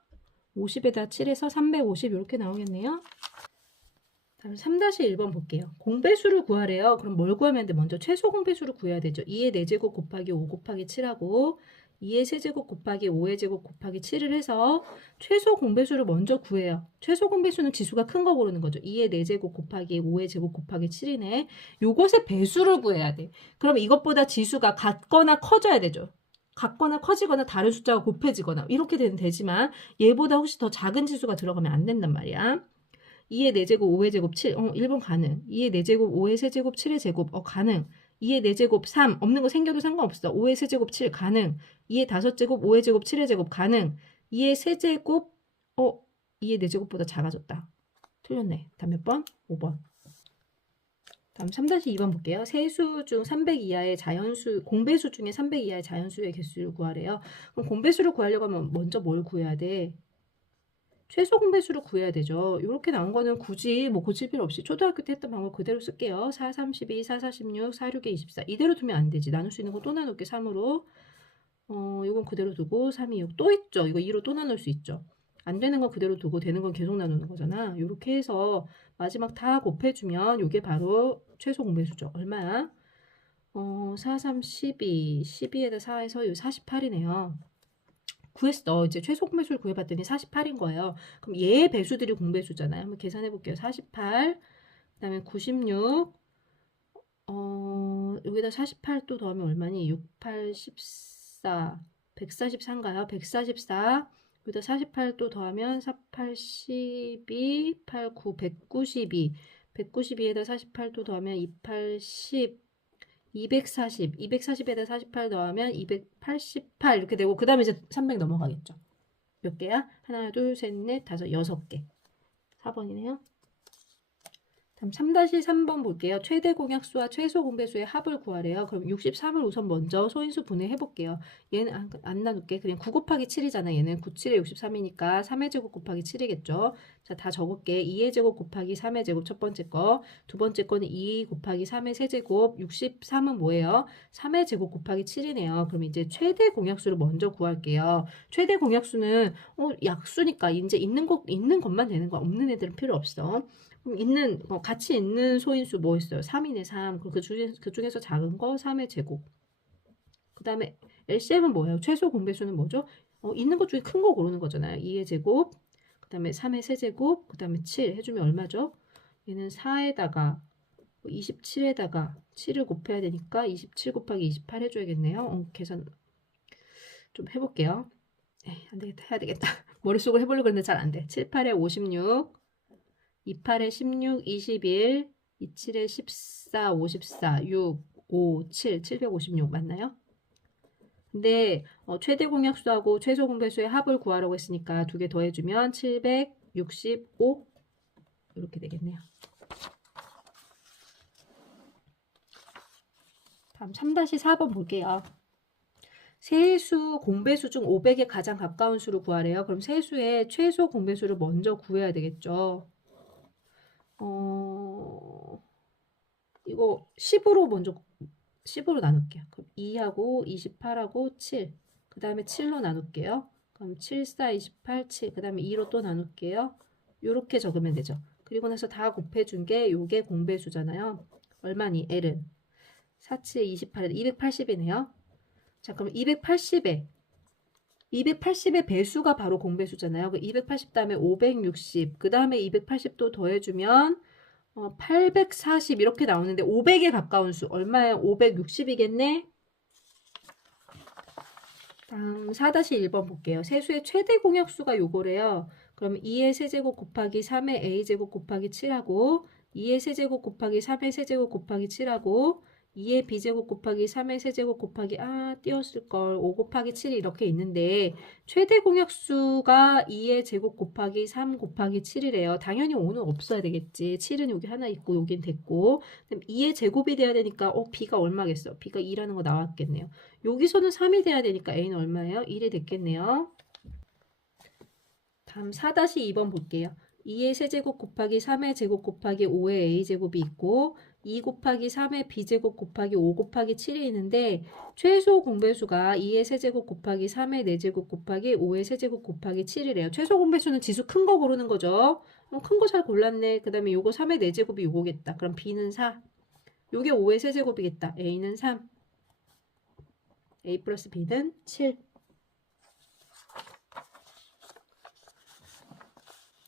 50에다 7에서 350 이렇게 나오겠네요. 다음 3-1번 볼게요. 공배수를 구하래요. 그럼 뭘 구하면 돼? 먼저 최소 공배수를 구해야 되죠. 2의 4제곱 곱하기 5 곱하기 7하고 2의 세제곱 곱하기 5의 제곱 곱하기 7을 해서 최소 공배수를 먼저 구해요. 최소 공배수는 지수가 큰 거 고르는 거죠. 2의 4제곱 곱하기 5의 제곱 곱하기 7이네. 요것의 배수를 구해야 돼. 그럼 이것보다 지수가 같거나 커져야 되죠. 같거나 커지거나 다른 숫자가 곱해지거나 이렇게 되지만 얘보다 혹시 더 작은 지수가 들어가면 안 된단 말이야. 2의 4제곱 5의 제곱 7 1번 가능. 2의 4제곱 5의 세제곱 7의 제곱 가능. 2의 4제곱 3 없는 거 생겨도 상관없어. 5의 세제곱 7 가능. 2의 5제곱 5의 제곱 7의 제곱 가능. 2의 세제곱 2의 4제곱보다 작아졌다. 틀렸네. 다음 몇 번? 5번. 다음 3-2번 볼게요. 세수 중 300 이하의 자연수, 공배수 중에 300 이하의 자연수의 개수를 구하래요. 그럼 공배수를 구하려고 하면 먼저 뭘 구해야 돼? 최소 공배수를 구해야 되죠. 이렇게 나온 거는 굳이 뭐 고칠 필요 없이 초등학교 때 했던 방법 그대로 쓸게요. 4, 32, 4, 46, 4, 6에 24. 이대로 두면 안 되지. 나눌 수 있는 거 또 나눌게 3으로. 이건 그대로 두고 3, 2, 6. 또 있죠. 이거 2로 또 나눌 수 있죠. 안 되는 건 그대로 두고 되는 건 계속 나누는 거잖아. 이렇게 해서 마지막 다 곱해주면 이게 바로 최소 공배수죠. 얼마야? 4, 3, 12. 12에다 4에서 48이네요. 구했어. 이제 최소 공배수를 구해봤더니 48인 거예요. 그럼 얘의 배수들이 공배수잖아요. 한번 계산해 볼게요. 48, 그 다음에 96, 여기다 48 또 더하면 얼마니? 6, 8, 14, 144인가요? 144, 여기다 48 또 더하면 4, 8, 12, 8, 9, 192, 192에다 48 또 더하면 2, 8, 10, 240, 240에다 48 더하면 288 이렇게 되고 그 다음에 이제 300 넘어가겠죠. 몇 개야? 하나, 둘, 셋, 넷, 다섯, 6개. 4번이네요. 다음 3-3번 볼게요. 최대 공약수와 최소 공배수의 합을 구하래요. 그럼 63을 우선 먼저 소인수 분해해 볼게요. 얘는 안 나눌게. 그냥 9 곱하기 7이잖아. 얘는 9, 7에 63이니까 3의 제곱 곱하기 7이겠죠. 자, 다 적을게. 2의 제곱 곱하기 3의 제곱 첫 번째 거. 두 번째 거는 2 곱하기 3의 세제곱. 63은 뭐예요? 3의 제곱 곱하기 7이네요. 그럼 이제 최대 공약수를 먼저 구할게요. 최대 공약수는 약수니까 이제 있는 것만 되는 거야. 없는 애들은 필요 없어. 같이 있는 소인수 뭐 있어요? 3이네, 3. 그 중에서 작은 거 3의 제곱. 그 다음에 LCM은 뭐예요? 최소 공배수는 뭐죠? 있는 것 중에 큰 거 고르는 거잖아요. 2의 제곱, 그 다음에 3의 세제곱, 그 다음에 7 해주면 얼마죠? 얘는 4에다가 27에다가 7을 곱해야 되니까 27 곱하기 28 해줘야겠네요. 계산 좀 해볼게요. 안 되겠다. 해야 되겠다. 머릿속으로 해보려고 했는데 잘 안 돼. 7, 8에 56. 28에 16, 21, 27에 14, 54, 6, 5, 7, 756 맞나요? 근데 최대 공약수하고 최소 공배수의 합을 구하라고 했으니까 두 개 더해주면 765 이렇게 되겠네요. 다음 3-4번 볼게요. 세수 공배수 중 500에 가장 가까운 수를 구하래요. 그럼 세수의 최소 공배수를 먼저 구해야 되겠죠. 이거 10으로 먼저 10으로 나눌게요. 그럼 2하고 28하고 7. 그 다음에 7로 나눌게요. 그럼 7, 4, 28, 7. 그 다음에 2로 또 나눌게요. 요렇게 적으면 되죠. 그리고 나서 다 곱해준 게 요게 공배수잖아요. 얼마니? L은 4, 7, 28, 280이네요. 자, 그럼 280의 배수가 바로 공배수잖아요. 그 280 다음에 560, 그 다음에 280도 더해주면 840 이렇게 나오는데 500에 가까운 수 얼마예요? 560이겠네? 다음 4-1번 볼게요. 세수의 최대 공약수가 요거래요. 그럼 2의 세제곱 곱하기 3의 a제곱 곱하기 7하고 2의 세제곱 곱하기 3의 세제곱 곱하기 7하고 2의 b제곱 곱하기 3의 세제곱 곱하기 띄웠을걸 5 곱하기 7이 이렇게 있는데 최대 공약수가 2의 제곱 곱하기 3 곱하기 7이래요. 당연히 5는 없어야 되겠지. 7은 여기 하나 있고 여긴 됐고 그럼 2의 제곱이 돼야 되니까 b가 얼마겠어? b가 2라는 거 나왔겠네요. 여기서는 3이 돼야 되니까 a는 얼마예요? 1이 됐겠네요. 다음 4-2번 볼게요. 2의 세제곱 곱하기 3의 제곱 곱하기 5의 a제곱이 있고 2 곱하기 3의 b제곱 곱하기 5 곱하기 7이 있는데 최소 공배수가 2의 세제곱 곱하기 3의 4제곱 곱하기 5의 세제곱 곱하기 7이래요. 최소 공배수는 지수 큰 거 고르는 거죠. 큰 거 잘 골랐네. 그 다음에 요거 3의 4제곱이 요거겠다. 그럼 b는 4. 요게 5의 세제곱이겠다. a는 3. a 플러스 b는 7.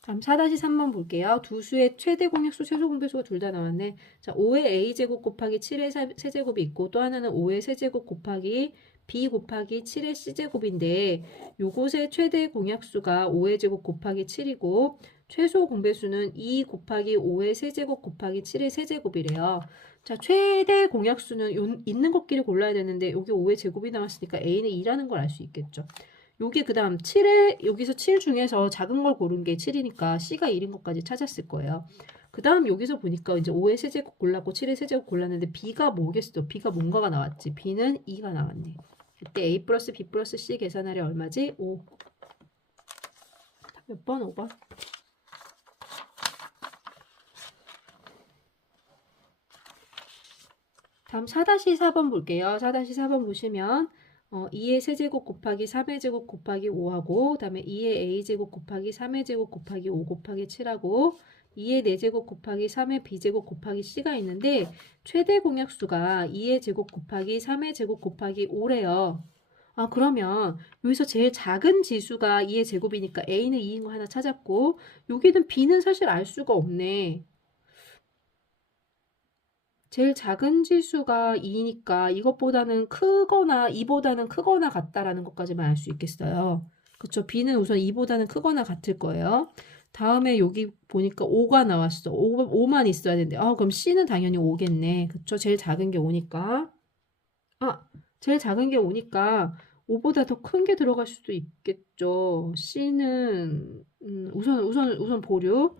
다음 4-3번 볼게요. 두 수의 최대 공약수, 최소 공배수가 둘 다 나왔네. 자, 5의 a제곱 곱하기 7의 세제곱이 있고 또 하나는 5의 세제곱 곱하기 b 곱하기 7의 c제곱인데 요것의 최대 공약수가 5의 제곱 곱하기 7이고 최소 공배수는 2 곱하기 5의 세제곱 곱하기 7의 세제곱이래요. 자, 최대 공약수는 있는 것끼리 골라야 되는데 여기 5의 제곱이 나왔으니까 a는 2라는 걸 알 수 있겠죠. 요게 그 다음 7에 여기서 7 중에서 작은 걸 고른 게 7이니까 C가 1인 것까지 찾았을 거예요. 그 다음 여기서 보니까 이제 5의 세제곱 골랐고 7의 세제곱 골랐는데 B가 뭐겠어? B가 뭔가가 나왔지. B는 2가 나왔네. 그때 A 플러스 B 플러스 C 계산하려 얼마지? 5. 몇 번? 5번? 다음 4-4번 볼게요. 4-4번 보시면 2의 세제곱 곱하기 3의 제곱 곱하기 5하고 그 다음에 2의 a제곱 곱하기 3의 제곱 곱하기 5 곱하기 7하고 2의 4제곱 곱하기 3의 b제곱 곱하기 c가 있는데 최대 공약수가 2의 제곱 곱하기 3의 제곱 곱하기 5래요. 그러면 여기서 제일 작은 지수가 2의 제곱이니까 a는 2인 거 하나 찾았고 여기는 b는 사실 알 수가 없네. 제일 작은 지수가 2니까 이것보다는 크거나 2보다는 크거나 같다라는 것까지만 알 수 있겠어요. 그쵸? B는 우선 2보다는 크거나 같을 거예요. 다음에 여기 보니까 5가 나왔어. 5만 있어야 되는데 그럼 C는 당연히 5겠네. 그쵸? 제일 작은 게 5니까. 제일 작은 게 5니까 5보다 더 큰 게 들어갈 수도 있겠죠. C는 우선 보류.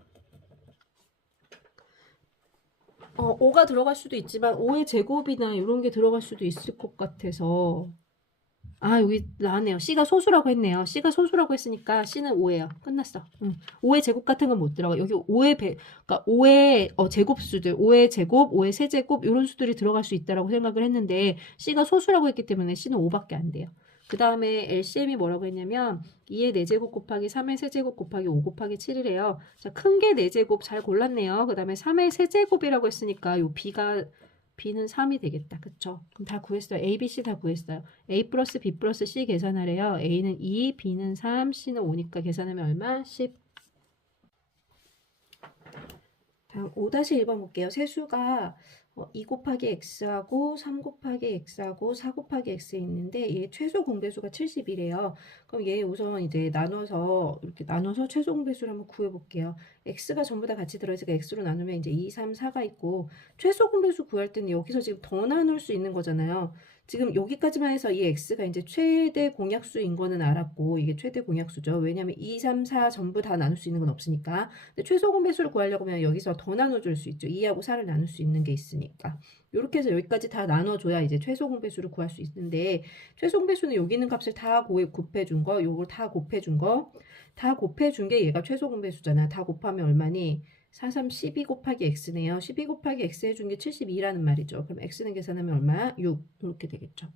5가 들어갈 수도 있지만 5의 제곱이나 이런 게 들어갈 수도 있을 것 같아서 여기 나왔네요. C가 소수라고 했네요. C가 소수라고 했으니까 C는 5예요. 끝났어. 5의 제곱 같은 건 못 들어가. 여기 5의 그러니까 5의 제곱수들, 5의 제곱, 5의 세제곱 이런 수들이 들어갈 수 있다라고 생각을 했는데 C가 소수라고 했기 때문에 C는 5밖에 안 돼요. 그 다음에 LCM이 뭐라고 했냐면 2의 4제곱 곱하기 3의 세제곱 곱하기 5 곱하기 7이래요. 자, 큰 게 4제곱 잘 골랐네요. 그 다음에 3의 세제곱이라고 했으니까 요 B는 3이 되겠다. 그쵸? 그럼 다 구했어요. A, B, C 다 구했어요. A 플러스 B 플러스 C 계산하래요. A는 2, B는 3, C는 5니까 계산하면 얼마? 10. 다음 5-1번 볼게요. 세수가 2 곱하기 x하고 3 곱하기 x하고 4 곱하기 x에 있는데 얘 최소 공배수가 70이래요. 그럼 얘 우선 이제 이렇게 나눠서 최소 공배수를 한번 구해볼게요. x가 전부 다 같이 들어있으니까 x로 나누면 이제 2, 3, 4가 있고 최소 공배수 구할 때는 여기서 지금 더 나눌 수 있는 거잖아요. 지금 여기까지만 해서 이 x가 이제 최대 공약수인 거는 알았고 이게 최대 공약수죠. 왜냐면 2, 3, 4 전부 다 나눌 수 있는 건 없으니까. 근데 최소 공배수를 구하려고 하면 여기서 더 나눠줄 수 있죠. 2하고 4를 나눌 수 있는 게 있으니까. 이렇게 해서 여기까지 다 나눠줘야 이제 최소 공배수를 구할 수 있는데 최소 공배수는 여기 있는 값을 다 곱해준 거, 요걸 다 곱해준 거, 다 곱해준 게 얘가 최소 공배수잖아. 다 곱하면 얼마니? 4, 3, 12 곱하기 x네요. 12 곱하기 x 해준 게 72라는 말이죠. 그럼 x는 계산하면 얼마야? 6. 이렇게 되겠죠.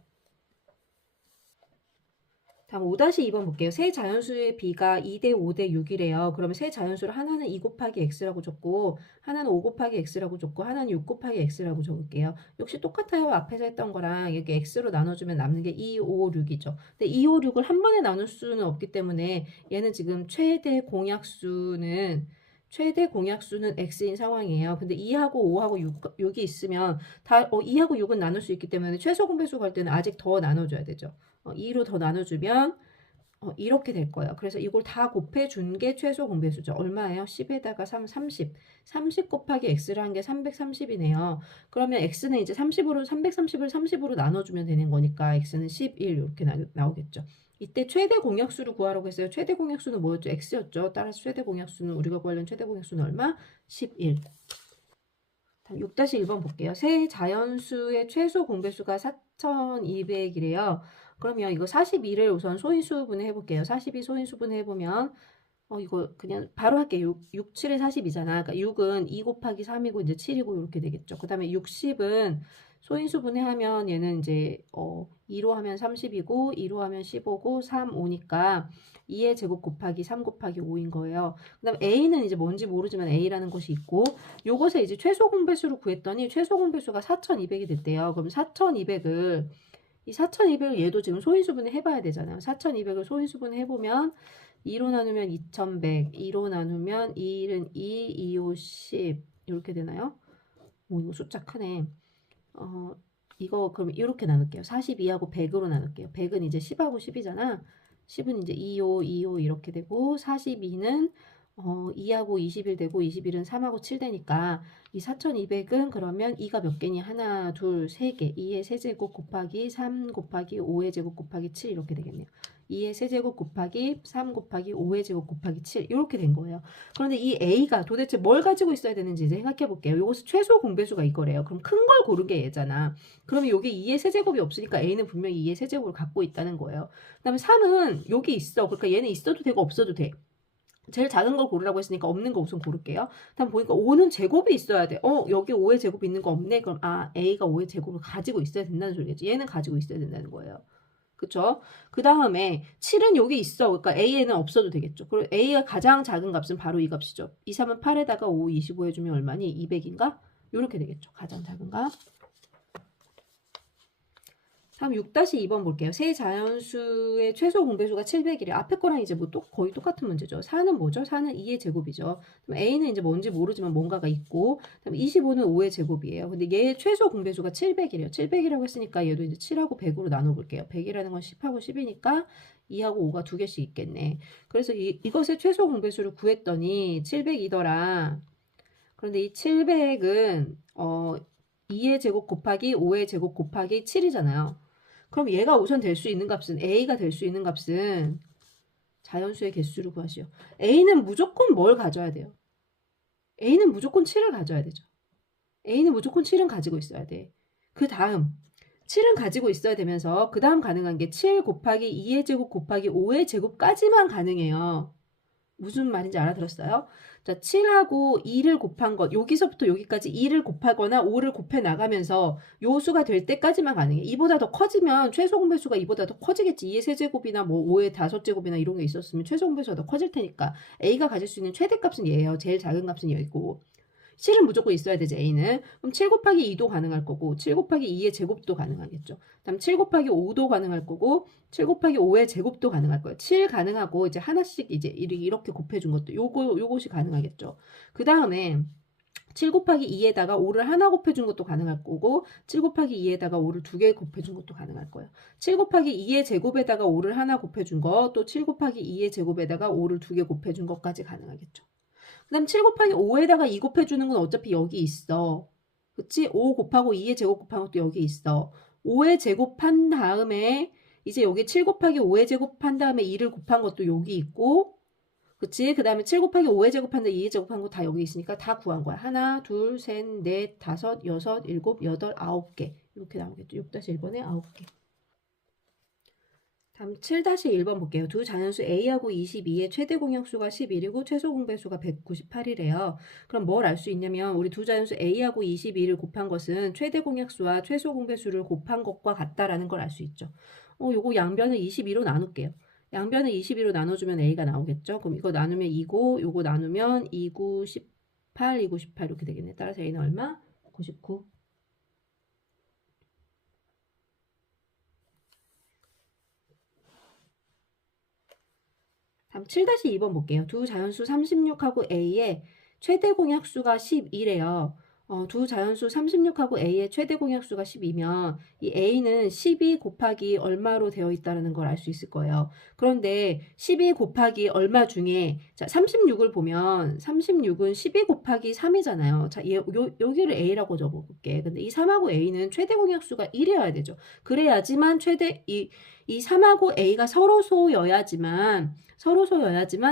다음 5-2번 볼게요. 세 자연수의 b가 2대 5대 6이래요. 그러면 세 자연수를 하나는 2 곱하기 x라고 적고 하나는 5 곱하기 x라고 적고 하나는 6 곱하기 x라고 적을게요. 역시 똑같아요. 앞에서 했던 거랑 이렇게 x로 나눠주면 남는 게 2, 5, 6이죠. 근데 2, 5, 6을 한 번에 나눌 수는 없기 때문에 얘는 지금 최대 공약수는 최대 공약수는 x인 상황이에요. 근데 2하고 5하고 6이 있으면 다 2하고 6은 나눌 수 있기 때문에 최소 공배수 갈 때는 아직 더 나눠줘야 되죠. 2로 더 나눠주면 이렇게 될 거예요. 그래서 이걸 다 곱해준 게 최소 공배수죠. 얼마예요? 10에다가 3, 30. 30 곱하기 x를 한 게 330이네요. 그러면 x는 이제 30으로, 330을 30으로 나눠주면 되는 거니까 x는 11 이렇게 나오겠죠. 이때 최대 공약수를 구하라고 했어요. 최대 공약수는 뭐였죠? x였죠. 따라서 최대 공약수는 우리가 구하려는 최대 공약수는 얼마? 11. 6-1번 볼게요. 세 자연수의 최소 공배수가 4200이래요. 그러면 이거 42를 우선 소인수분해 해볼게요. 42 소인수분해 해보면 이거 그냥 바로 할게요. 6, 7에 42잖아. 그러니까 6은 2 곱하기 3이고 이제 7이고 이렇게 되겠죠. 그 다음에 60은 소인수분해 하면 얘는 이제 2로 하면 30이고 2로 하면 15고 3, 5니까 2의 제곱 곱하기 3 곱하기 5인 거예요. 그 다음에 A는 이제 뭔지 모르지만 A라는 것이 있고 요것에 이제 최소 공배수를 구했더니 최소 공배수가 4200이 됐대요. 그럼 4200을 이 4200을 얘도 지금 소인수분해 해봐야 되잖아요. 4200을 소인수분해 해보면 2로 나누면 2100, 2로 나누면 2는 2, 2, 5, 10 이렇게 되나요? 오, 이거 숫자 크네. 이거 그럼 이렇게 나눌게요. 42하고 100으로 나눌게요. 100은 이제 10하고 10이잖아. 10은 이제 2, 5, 2, 5 이렇게 되고 42는 2하고 21 되고 21은 3하고 7 되니까 이 4200은 그러면 2가 몇 개니? 하나, 둘, 3개. 2의 세제곱 곱하기 3 곱하기 5의 제곱 곱하기 7 이렇게 되겠네요. 2의 세제곱 곱하기 3 곱하기 5의 제곱 곱하기 7 이렇게 된 거예요. 그런데 이 A가 도대체 뭘 가지고 있어야 되는지 이제 생각해 볼게요. 이것은 최소 공배수가 이거래요. 그럼 큰 걸 고른 게 얘잖아. 그러면 여기 2의 세제곱이 없으니까 A는 분명히 2의 세제곱을 갖고 있다는 거예요. 그 다음에 3은 여기 있어. 그러니까 얘는 있어도 되고 없어도 돼. 제일 작은 걸 고르라고 했으니까 없는 거 우선 고를게요. 다음 보니까 5는 제곱이 있어야 돼. 여기 5의 제곱이 있는 거 없네. 그럼 A가 5의 제곱을 가지고 있어야 된다는 소리겠지. 얘는 가지고 있어야 된다는 거예요. 그쵸? 그 다음에 7은 여기 있어. 그러니까 A에는 없어도 되겠죠. 그리고 A가 가장 작은 값은 바로 이 값이죠. 2, 3은 8에다가 5, 25 해주면 얼마니? 200인가? 이렇게 되겠죠. 가장 작은 값. 다음 6-2번 볼게요. 세 자연수의 최소 공배수가 700이래. 앞에 거랑 이제 뭐 거의 똑같은 문제죠. 4는 뭐죠? 4는 2의 제곱이죠. 그럼 A는 이제 뭔지 모르지만 뭔가가 있고, 그다음 25는 5의 제곱이에요. 근데 얘의 최소 공배수가 700이래요. 700이라고 했으니까 얘도 이제 7하고 100으로 나눠볼게요. 100이라는 건 10하고 10이니까 2하고 5가 두 개씩 있겠네. 그래서 이것의 최소 공배수를 구했더니 700이더라. 그런데 이 700은 2의 제곱 곱하기 5의 제곱 곱하기 7이잖아요. 그럼 얘가 우선 될 수 있는 값은 A가 될 수 있는 값은 자연수의 개수를 구하시오. A는 무조건 뭘 가져야 돼요? A는 무조건 7을 가져야 되죠. A는 무조건 7은 가지고 있어야 돼. 그 다음 7은 가지고 있어야 되면서 그 다음 가능한 게 7 곱하기 2의 제곱 곱하기 5의 제곱까지만 가능해요. 무슨 말인지 알아들었어요? 자, 7하고 2를 곱한 것, 여기서부터 여기까지 2를 곱하거나 5를 곱해 나가면서 요 수가 될 때까지만 가능해. 이보다 더 커지면 최소 공배수가 이보다 더 커지겠지. 2의 세제곱이나 뭐 5의 다섯제곱이나 이런 게 있었으면 최소 공배수가 더 커질 테니까 A가 가질 수 있는 최대값은 얘예요. 제일 작은 값은 얘이고. 7은 무조건 있어야 되지, A는. 그럼 7 곱하기 2도 가능할 거고, 7 곱하기 2의 제곱도 가능하겠죠. 그다음 7 곱하기 5도 가능할 거고, 7 곱하기 5의 제곱도 가능할 거예요. 7 가능하고, 이제 하나씩 이제 이렇게 곱해준 것도, 요것이 가능하겠죠. 그 다음에 7 곱하기 2에다가 5를 하나 곱해준 것도 가능할 거고, 7 곱하기 2에다가 5를 두 개 곱해준 것도 가능할 거예요. 7 곱하기 2의 제곱에다가 5를 하나 곱해준 거, 또 7 곱하기 2의 제곱에다가 5를 두 개 곱해준 것까지 가능하겠죠. 그 다음 7 곱하기 5에다가 2 곱해주는 건 어차피 여기 있어. 그치? 5 곱하고 2의 제곱 곱한 것도 여기 있어. 5의 제곱한 다음에 이제 여기 7 곱하기 5의 제곱한 다음에 2를 곱한 것도 여기 있고, 그치? 그 다음에 7 곱하기 5의 제곱한 다음에 2의 제곱한 거 다 여기 있으니까 다 구한 거야. 하나, 둘, 셋, 넷, 다섯, 여섯, 일곱, 여덟, 9개. 이렇게 나오겠죠. 6-1번에 9개. 다음 7-1번 볼게요. 두 자연수 A하고 22의 최대 공약수가 11이고 최소 공배수가 198이래요. 그럼 뭘 알 수 있냐면 우리 두 자연수 A하고 22를 곱한 것은 최대 공약수와 최소 공배수를 곱한 것과 같다라는 걸 알 수 있죠. 요거 양변을 22로 나눌게요. 양변을 22로 나눠주면 A가 나오겠죠. 그럼 이거 나누면 2고 요거 나누면 2, 9, 18, 2, 9, 18 이렇게 되겠네. 따라서 A는 얼마? 99. 다음 7-2번 볼게요. 두 자연수 36하고 A에 최대 공약수가 12래요. 두 자연수 36하고 A의 최대 공약수가 12면 이 A는 12 곱하기 얼마로 되어 있다는 걸 알 수 있을 거예요. 그런데 12 곱하기 얼마 중에 자 36을 보면 36은 12 곱하기 3이잖아요. 자, 여기를 A라고 적어볼게. 근데 이 3하고 A는 최대 공약수가 1이어야 되죠. 그래야지만 이 3하고 A가 서로소여야지만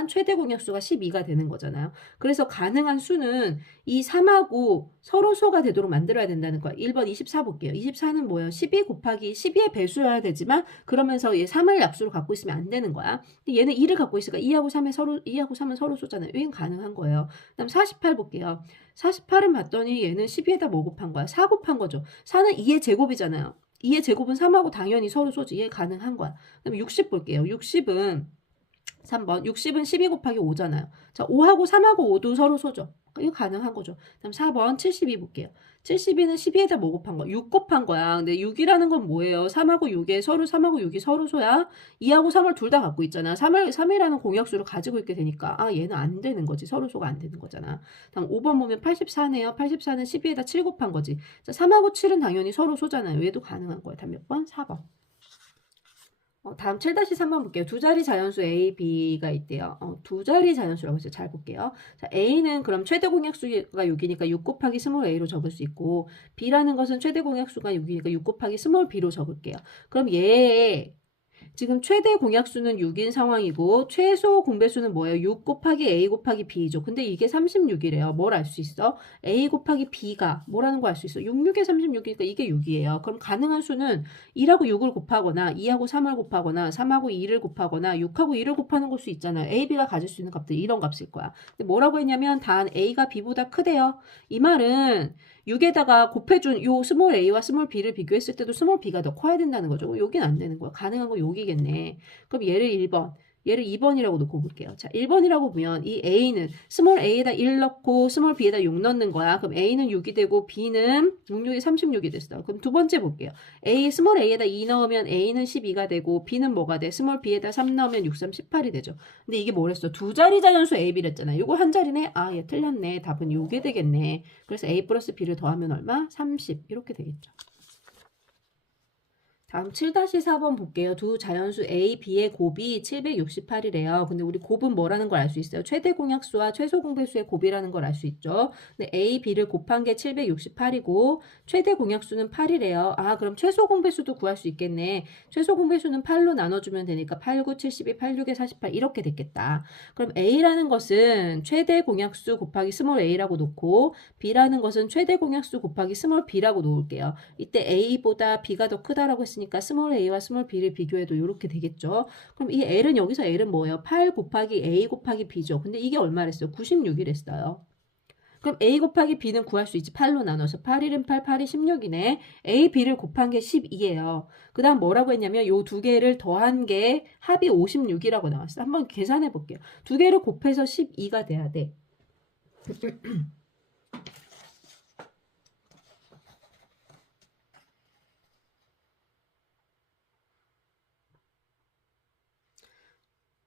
최대 공약수가 12가 되는 거잖아요. 그래서 가능한 수는 이 3하고 서로소가 되도록 만들어야 된다는 거야. 1번 24 볼게요. 24는 뭐예요? 12 곱하기 12의 배수여야 되지만 그러면서 얘 3을 약수로 갖고 있으면 안 되는 거야. 근데 얘는 2를 갖고 있으니까 2하고 3은 서로소잖아요. 얘는 가능한 거예요. 그다음 48 볼게요. 48은 봤더니 얘는 12에다 뭐 곱한 거야? 4 곱한 거죠. 4는 2의 제곱이잖아요. 2의 제곱은 3하고 당연히 서로소지. 얘 가능한 거야. 그다음 60 볼게요. 60은 3번 60은 12 곱하기 5잖아요. 자, 5하고 3하고 5도 서로 소죠. 이거 가능한 거죠. 그다음 4번 72 볼게요. 72는 12에다 뭐 곱한 거야? 6 곱한 거야. 근데 6이라는 건 뭐예요? 3하고 6이 서로 소야. 2하고 3을 둘 다 갖고 있잖아. 3이라는 공약수를 가지고 있게 되니까 얘는 안 되는 거지. 서로 소가 안 되는 거잖아. 다음 5번 보면 84네요. 84는 12에다 7 곱한 거지. 자, 3하고 7은 당연히 서로 소잖아요. 얘도 가능한 거예요. 다음 몇 번? 4번. 다음 7-3번 볼게요. 두 자리 자연수 A, B가 있대요. 두 자리 자연수라고 해서 잘 볼게요. 자, A는 그럼 최대 공약수가 6이니까 6 곱하기 스몰 a로 적을 수 있고 B라는 것은 최대 공약수가 6이니까 6 곱하기 스몰 b로 적을게요. 그럼 얘 지금 최대 공약수는 6인 상황이고 최소 공배수는 뭐예요? 6 곱하기 A 곱하기 B죠. 근데 이게 36이래요. 뭘 알 수 있어? A 곱하기 B가 뭐라는 거 알 수 있어? 66에 36이니까 이게 6이에요. 그럼 가능한 수는 1하고 6을 곱하거나 2하고 3을 곱하거나 3하고 2를 곱하거나 6하고 2를 곱하는 걸 수 있잖아요. A, B가 가질 수 있는 값들 이런 값일 거야. 근데 뭐라고 했냐면 단 A가 B보다 크대요. 이 말은 6에다가 곱해준 요 스몰 a와 스몰 b를 비교했을 때도 스몰 b가 더 커야 된다는 거죠. 여긴 안 되는 거야. 가능한 건 여기겠네. 그럼 얘를 1번, 얘를 2번이라고 놓고 볼게요. 자, 1번이라고 보면 이 a는 스몰 a에다 1 넣고 스몰 b에다 6 넣는 거야. 그럼 a는 6이 되고 b는 66이 36이 됐어. 그럼 두 번째 볼게요. 스몰 a에다 2 넣으면 a는 12가 되고 b는 뭐가 돼? 스몰 b에다 3 넣으면 6, 3, 18이 되죠. 근데 이게 뭐랬어? 두 자리 자연수 a, b랬잖아. 요거 한 자리네. 얘 틀렸네. 답은 요게 되겠네. 그래서 a 플러스 b를 더하면 얼마? 30 이렇게 되겠죠. 다음 7-4번 볼게요. 두 자연수 A, B의 곱이 768이래요. 근데 우리 곱은 뭐라는 걸 알 수 있어요? 최대 공약수와 최소 공배수의 곱이라는 걸 알 수 있죠. 근데 A, B를 곱한 게 768이고 최대 공약수는 8이래요. 그럼 최소 공배수도 구할 수 있겠네. 최소 공배수는 8로 나눠주면 되니까 8, 9, 72, 8, 6에 48 이렇게 됐겠다. 그럼 A라는 것은 최대 공약수 곱하기 스몰 a라고 놓고 B라는 것은 최대 공약수 곱하기 스몰 b라고 놓을게요. 이때 A보다 B가 더 크다라고 했으니까 스몰 a와 스몰 b를 비교해도 이렇게 되겠죠. 그럼 이 L은 여기서 L은 뭐예요? 8 곱하기 A 곱하기 B죠. 근데 이게 얼마랬어요? 96이랬어요. 그럼 A 곱하기 B는 구할 수 있지. 8로 나눠서 8, 1은 8, 8이 16이네. A, B를 곱한 게 12예요. 그 다음 뭐라고 했냐면 요 두 개를 더한 게 합이 56이라고 나왔어. 한번 계산해 볼게요. 두 개를 곱해서 12가 돼야 돼.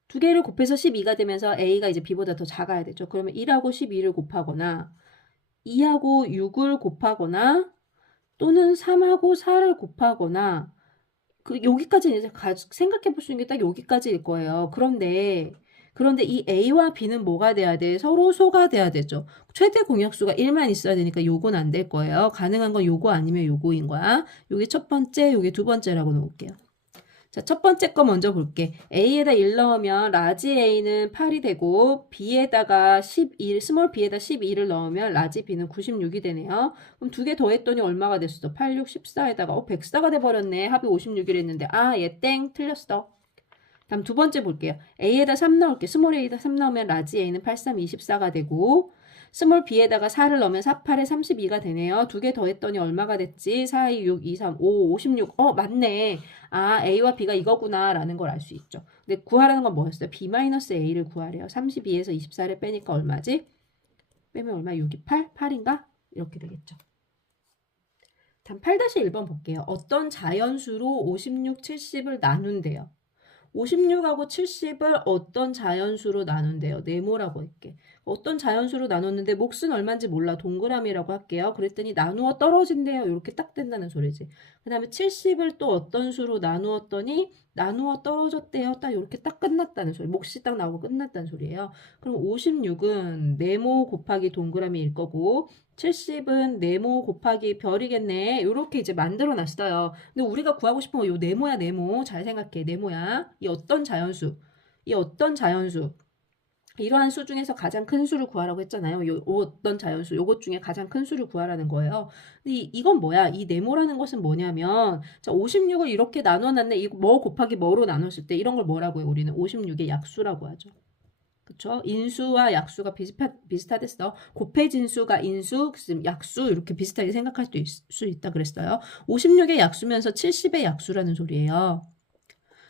두 개를 곱해서 12가 되면서 A가 이제 B보다 더 작아야 되죠. 그러면 1하고 12를 곱하거나 2하고 6을 곱하거나 또는 3하고 4를 곱하거나 여기까지 이제 생각해 볼 수 있는 게 딱 여기까지일 거예요. 그런데 이 A와 B는 뭐가 돼야 돼? 서로 소가 돼야 되죠. 최대 공약수가 1만 있어야 되니까 요건 안 될 거예요. 가능한 건 요거 아니면 요거인 거야. 요게 첫 번째, 요게 두 번째라고 놓을게요. 자, 첫 번째 거 먼저 볼게. A에다 1 넣으면 라지 A는 8이 되고 B에다가 12, 스몰 B에다 12를 넣으면 라지 B는 96이 되네요. 그럼 두 개 더했더니 얼마가 됐어? 8, 6, 14에다가 104가 돼버렸네. 합이 56이랬는데 얘 땡 틀렸어. 다음 두 번째 볼게요. A에다 3 넣을게. 스몰 A에다 3 넣으면 라지 A는 83, 24가 되고 스몰 B에다가 4를 넣으면 4, 8에 32가 되네요. 두 개 더했더니 얼마가 됐지? 4, 2, 6, 2, 3, 5, 56. 맞네. A와 B가 이거구나 라는 걸 알 수 있죠. 근데 구하라는 건 뭐였어요? B-A를 구하래요. 32에서 24를 빼니까 얼마지? 빼면 얼마? 6이 8? 8인가? 이렇게 되겠죠. 다음 8-1번 볼게요. 어떤 자연수로 56, 70을 나눈대요. 56하고 70을 어떤 자연수로 나눈대요. 네모라고 할게. 어떤 자연수로 나눴는데 몫은 얼마인지 몰라. 동그라미라고 할게요. 그랬더니 나누어 떨어진대요. 이렇게 딱 된다는 소리지. 그 다음에 70을 또 어떤 수로 나누었더니 나누어 떨어졌대요. 딱 이렇게 딱 끝났다는 소리. 몫이 딱 나오고 끝났다는 소리예요. 그럼 56은 네모 곱하기 동그라미일 거고 70은 네모 곱하기 별이겠네. 이렇게 이제 만들어 놨어요. 근데 우리가 구하고 싶은 거 요 네모야 네모. 잘 생각해. 네모야. 이 어떤 자연수. 이 어떤 자연수. 이러한 수 중에서 가장 큰 수를 구하라고 했잖아요. 요 어떤 자연수, 요것 중에 가장 큰 수를 구하라는 거예요. 근데 이건 뭐야? 이 네모라는 것은 뭐냐면, 자, 56을 이렇게 나눠놨네. 이거 뭐 곱하기 뭐로 나눴을 때 이런 걸 뭐라고 해요? 우리는 56의 약수라고 하죠. 그쵸? 인수와 약수가 비슷하댔어. 곱해진 수가 인수, 약수 이렇게 비슷하게 생각할 수 있다 그랬어요. 56의 약수면서 70의 약수라는 소리예요.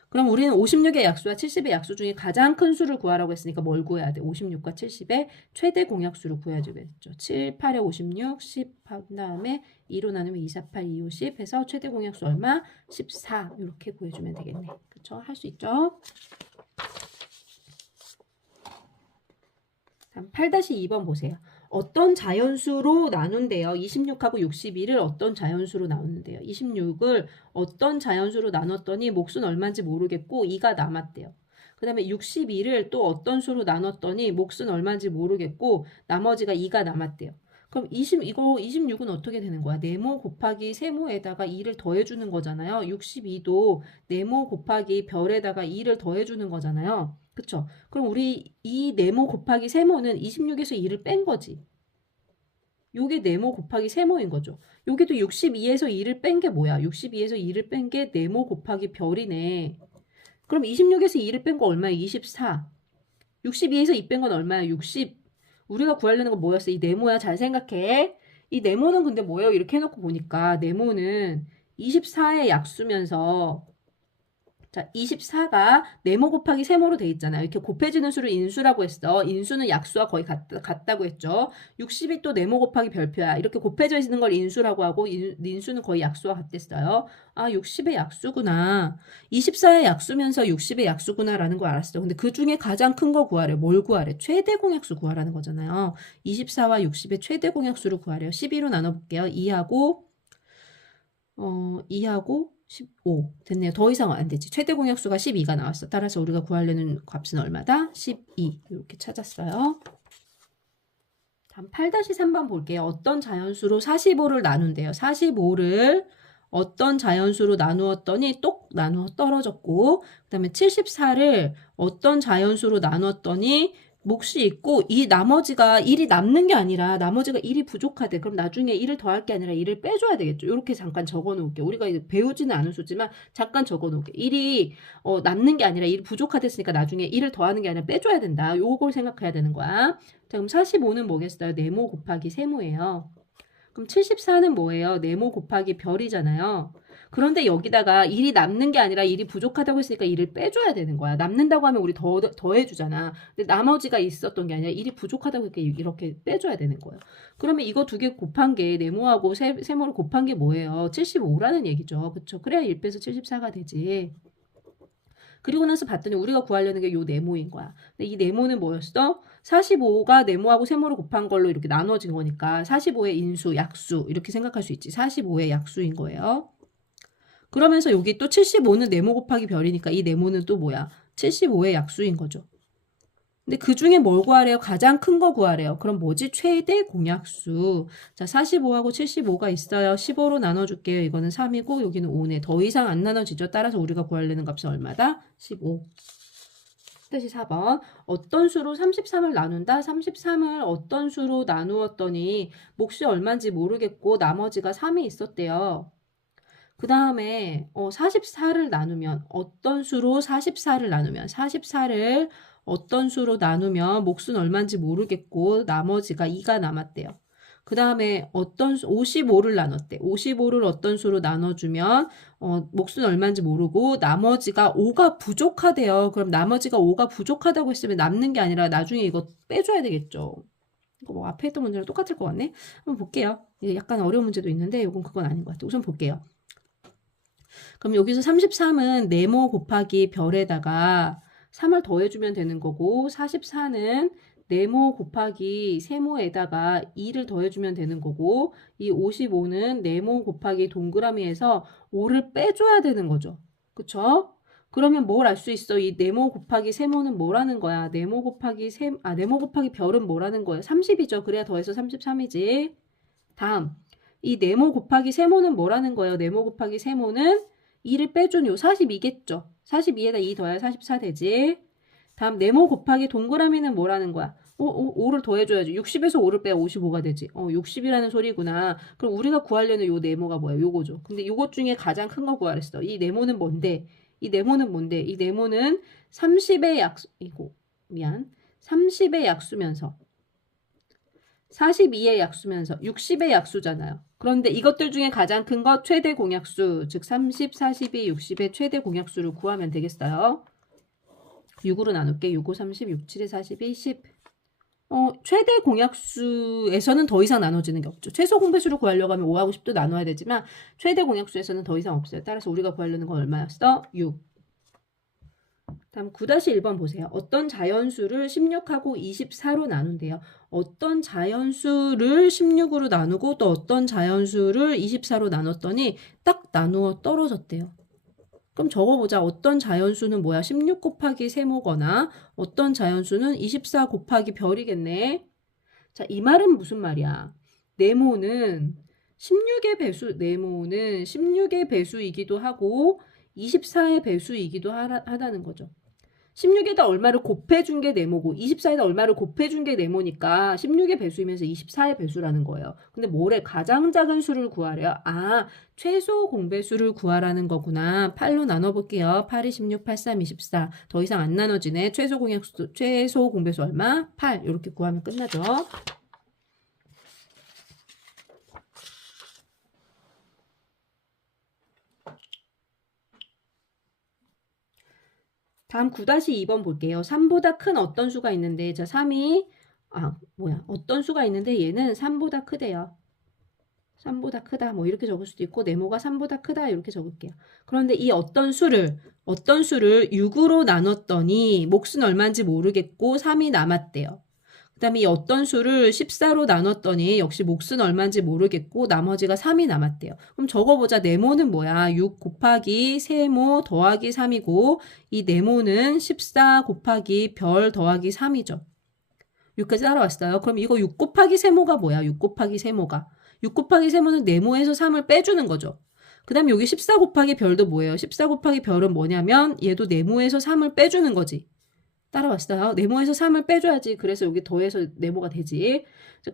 그럼 우리는 56의 약수와 70의 약수 중에 가장 큰 수를 구하라고 했으니까 뭘 구해야 돼? 56과 70의 최대 공약수를 구해야지 그랬죠. 7, 8에 56, 10 한 다음에 2로 나누면 2, 4, 8, 2, 5, 10 해서 최대 공약수 얼마? 14 이렇게 구해주면 되겠네. 그쵸? 할 수 있죠? 다음 8-2번 보세요. 어떤 자연수로 나눈대요. 26하고 61을 어떤 자연수로 나누는데요. 26을 어떤 자연수로 나눴더니 몫은 얼마인지 모르겠고 2가 남았대요. 그 다음에 61을 또 어떤 수로 나눴더니 몫은 얼마인지 모르겠고 나머지가 2가 남았대요. 그럼 26은 어떻게 되는 거야? 네모 곱하기 세모에다가 2를 더해주는 거잖아요. 62도 네모 곱하기 별에다가 2를 더해주는 거잖아요. 그쵸? 그럼 우리 이 네모 곱하기 세모는 26에서 2를 뺀 거지. 요게 네모 곱하기 세모인 거죠. 여기도 62에서 2를 뺀 게 뭐야? 62에서 2를 뺀 게 네모 곱하기 별이네. 그럼 26에서 2를 뺀 거 얼마야? 24. 62에서 2 뺀 건 얼마야? 60. 우리가 구하려는 건 뭐였어? 이 네모야. 잘 생각해. 이 네모는 근데 뭐예요? 이렇게 해놓고 보니까 네모는 24의 약수면서 자, 24가 네모 곱하기 세모로 돼 있잖아요. 이렇게 곱해지는 수를 인수라고 했어. 인수는 약수와 거의 같다고 했죠. 60이 또 네모 곱하기 별표야. 이렇게 곱해져 있는 걸 인수라고 하고 인수는 거의 약수와 같댔어요. 아, 60의 약수구나. 24의 약수면서 60의 약수구나라는 걸 알았어. 근데 그 중에 가장 큰 거 구하래. 뭘 구하래? 최대 공약수 구하라는 거잖아요. 24와 60의 최대 공약수를 구하래요. 12로 나눠볼게요. 2하고 15 됐네요. 더 이상 안 되지. 최대 공약수가 12가 나왔어. 따라서 우리가 구하려는 값은 얼마다? 12 이렇게 찾았어요. 다음 8-3번 볼게요. 어떤 자연수로 45를 나눈대요. 45를 어떤 자연수로 나누었더니 똑 나누어 떨어졌고 그 다음에 74를 어떤 자연수로 나눴더니 몫이 있고 이 나머지가 1이 남는 게 아니라 나머지가 1이 부족하대. 그럼 나중에 1을 더할 게 아니라 1을 빼줘야 되겠죠. 이렇게 잠깐 적어 놓을게요. 우리가 이제 배우지는 않은 수지만 잠깐 적어 놓을게요. 1이 남는 게 아니라 1이 부족하댔으니까 나중에 1을 더하는 게 아니라 빼줘야 된다. 요걸 생각해야 되는 거야. 자, 그럼 45는 뭐겠어요? 네모 곱하기 세모예요. 그럼 74는 뭐예요? 네모 곱하기 별이잖아요. 그런데 여기다가 1이 남는 게 아니라 1이 부족하다고 했으니까 1을 빼줘야 되는 거야. 남는다고 하면 우리 더해주잖아. 근데 나머지가 있었던 게 아니라 1이 부족하다고 이렇게 빼줘야 되는 거예요. 그러면 이거 두 개 곱한 게 네모하고 세모를 곱한 게 뭐예요? 75라는 얘기죠. 그쵸? 그래야 1 빼서 74가 되지. 그리고 나서 봤더니 우리가 구하려는 게 요 네모인 거야. 근데 이 네모는 뭐였어? 45가 네모하고 세모를 곱한 걸로 이렇게 나눠진 거니까 45의 인수, 약수 이렇게 생각할 수 있지. 45의 약수인 거예요. 그러면서 여기 또 75는 네모 곱하기 별이니까 이 네모는 또 뭐야? 75의 약수인 거죠. 근데 그 중에 뭘 구하래요? 가장 큰 거 구하래요. 그럼 뭐지? 최대 공약수. 자, 45하고 75가 있어요. 15로 나눠줄게요. 이거는 3이고 여기는 5네. 더 이상 안 나눠지죠. 따라서 우리가 구하려는 값은 얼마다? 15. 다시 4번. 어떤 수로 33을 나눈다? 33을 어떤 수로 나누었더니 몫이 얼마인지 모르겠고 나머지가 3이 있었대요. 그 다음에 44를 나누면 어떤 수로 44를 나누면 44를 어떤 수로 나누면 몫은 얼마인지 모르겠고 나머지가 2가 남았대요. 그 다음에 55를 나눴대. 55를 어떤 수로 나눠주면 몫은 얼마인지 모르고 나머지가 5가 부족하대요. 그럼 나머지가 5가 부족하다고 했으면 남는 게 아니라 나중에 이거 빼줘야 되겠죠. 이거 뭐 앞에 했던 문제랑 똑같을 것 같네. 한번 볼게요. 약간 어려운 문제도 있는데 이건 그건 아닌 것 같아요. 우선 볼게요. 그럼 여기서 33은 네모 곱하기 별에다가 3을 더해주면 되는 거고 44는 네모 곱하기 세모에다가 2를 더해주면 되는 거고 이 55는 네모 곱하기 동그라미에서 5를 빼줘야 되는 거죠. 그쵸? 그러면 뭘 알 수 있어? 이 네모 곱하기 세모는 뭐라는 거야? 네모 곱하기 네모 곱하기 별은 뭐라는 거예요? 30이죠. 그래야 더해서 33이지. 다음. 이 네모 곱하기 세모는 뭐라는 거예요? 네모 곱하기 세모는 2를 빼준 요 42겠죠. 42에다 2 더해야 44 되지. 다음 네모 곱하기 동그라미는 뭐라는 거야? 5를 더해줘야지. 60에서 5를 빼야 55가 되지. 60이라는 소리구나. 그럼 우리가 구하려는 요 네모가 뭐야? 요거죠. 근데 요것 중에 가장 큰 거 구하랬어. 이 네모는 뭔데? 이 네모는 뭔데? 이 네모는 30의 약수이고, 30의 약수면서 42의 약수면서 60의 약수잖아요. 그런데 이것들 중에 가장 큰 거 최대 공약수, 즉 30, 42, 60의 최대 공약수를 구하면 되겠어요. 6으로 나눌게. 6, 5, 30, 6, 7, 42, 10. 최대 공약수에서는 더 이상 나눠지는 게 없죠. 최소 공배수를 구하려고 하면 5하고 10도 나눠야 되지만 최대 공약수에서는 더 이상 없어요. 따라서 우리가 구하려는 건 얼마였어? 6. 다음 9-1번 보세요. 어떤 자연수를 16하고 24로 나눈대요. 어떤 자연수를 16으로 나누고 또 어떤 자연수를 24로 나눴더니 딱 나누어 떨어졌대요. 그럼 적어보자. 어떤 자연수는 뭐야? 16 곱하기 세모거나 어떤 자연수는 24 곱하기 별이겠네. 자, 이 말은 무슨 말이야? 네모는 16의 배수이기도 하고 24의 배수이기도 하다는 거죠. 16에다 얼마를 곱해준 게 네모고 24에다 얼마를 곱해준 게 네모니까 16의 배수이면서 24의 배수라는 거예요. 근데 뭐래? 가장 작은 수를 구하래요. 아, 최소 공배수를 구하라는 거구나. 8로 나눠볼게요. 8, 2, 16, 8, 3, 24. 더 이상 안 나눠지네. 최소 공배수 얼마? 8. 이렇게 구하면 끝나죠. 다음 9-2번 볼게요. 3보다 큰 어떤 수가 있는데, 자, 3이, 어떤 수가 있는데 얘는 3보다 크대요. 3보다 크다. 뭐 이렇게 적을 수도 있고, 네모가 3보다 크다. 이렇게 적을게요. 그런데 이 어떤 수를 6으로 나눴더니 몫은 얼마인지 모르겠고 3이 남았대요. 그 다음에 이 어떤 수를 14로 나눴더니 역시 몫은 얼마인지 모르겠고 나머지가 3이 남았대요. 그럼 적어보자. 네모는 뭐야? 6 곱하기 세모 더하기 3이고 이 네모는 14 곱하기 별 더하기 3이죠. 6까지 따라왔어요. 그럼 이거 6 곱하기 세모가 뭐야? 6 곱하기 세모가. 6 곱하기 세모는 네모에서 3을 빼주는 거죠. 그 다음에 여기 14 곱하기 별도 뭐예요? 14 곱하기 별은 뭐냐면 얘도 네모에서 3을 빼주는 거지. 따라왔어요. 네모에서 3을 빼줘야지. 그래서 여기 더해서 네모가 되지.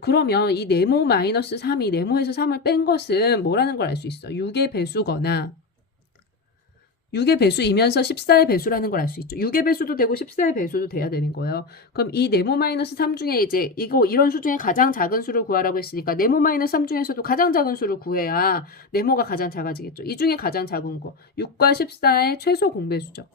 그러면 이 네모 마이너스 3이 네모에서 3을 뺀 것은 뭐라는 걸 알 수 있어? 6의 배수거나 6의 배수이면서 14의 배수라는 걸 알 수 있죠. 6의 배수도 되고 14의 배수도 돼야 되는 거예요. 그럼 이 네모 마이너스 3 중에 이제 이런 수 중에 가장 작은 수를 구하라고 했으니까 네모 마이너스 3 중에서도 가장 작은 수를 구해야 네모가 가장 작아지겠죠. 이 중에 가장 작은 거 6과 14의 최소 공배수죠.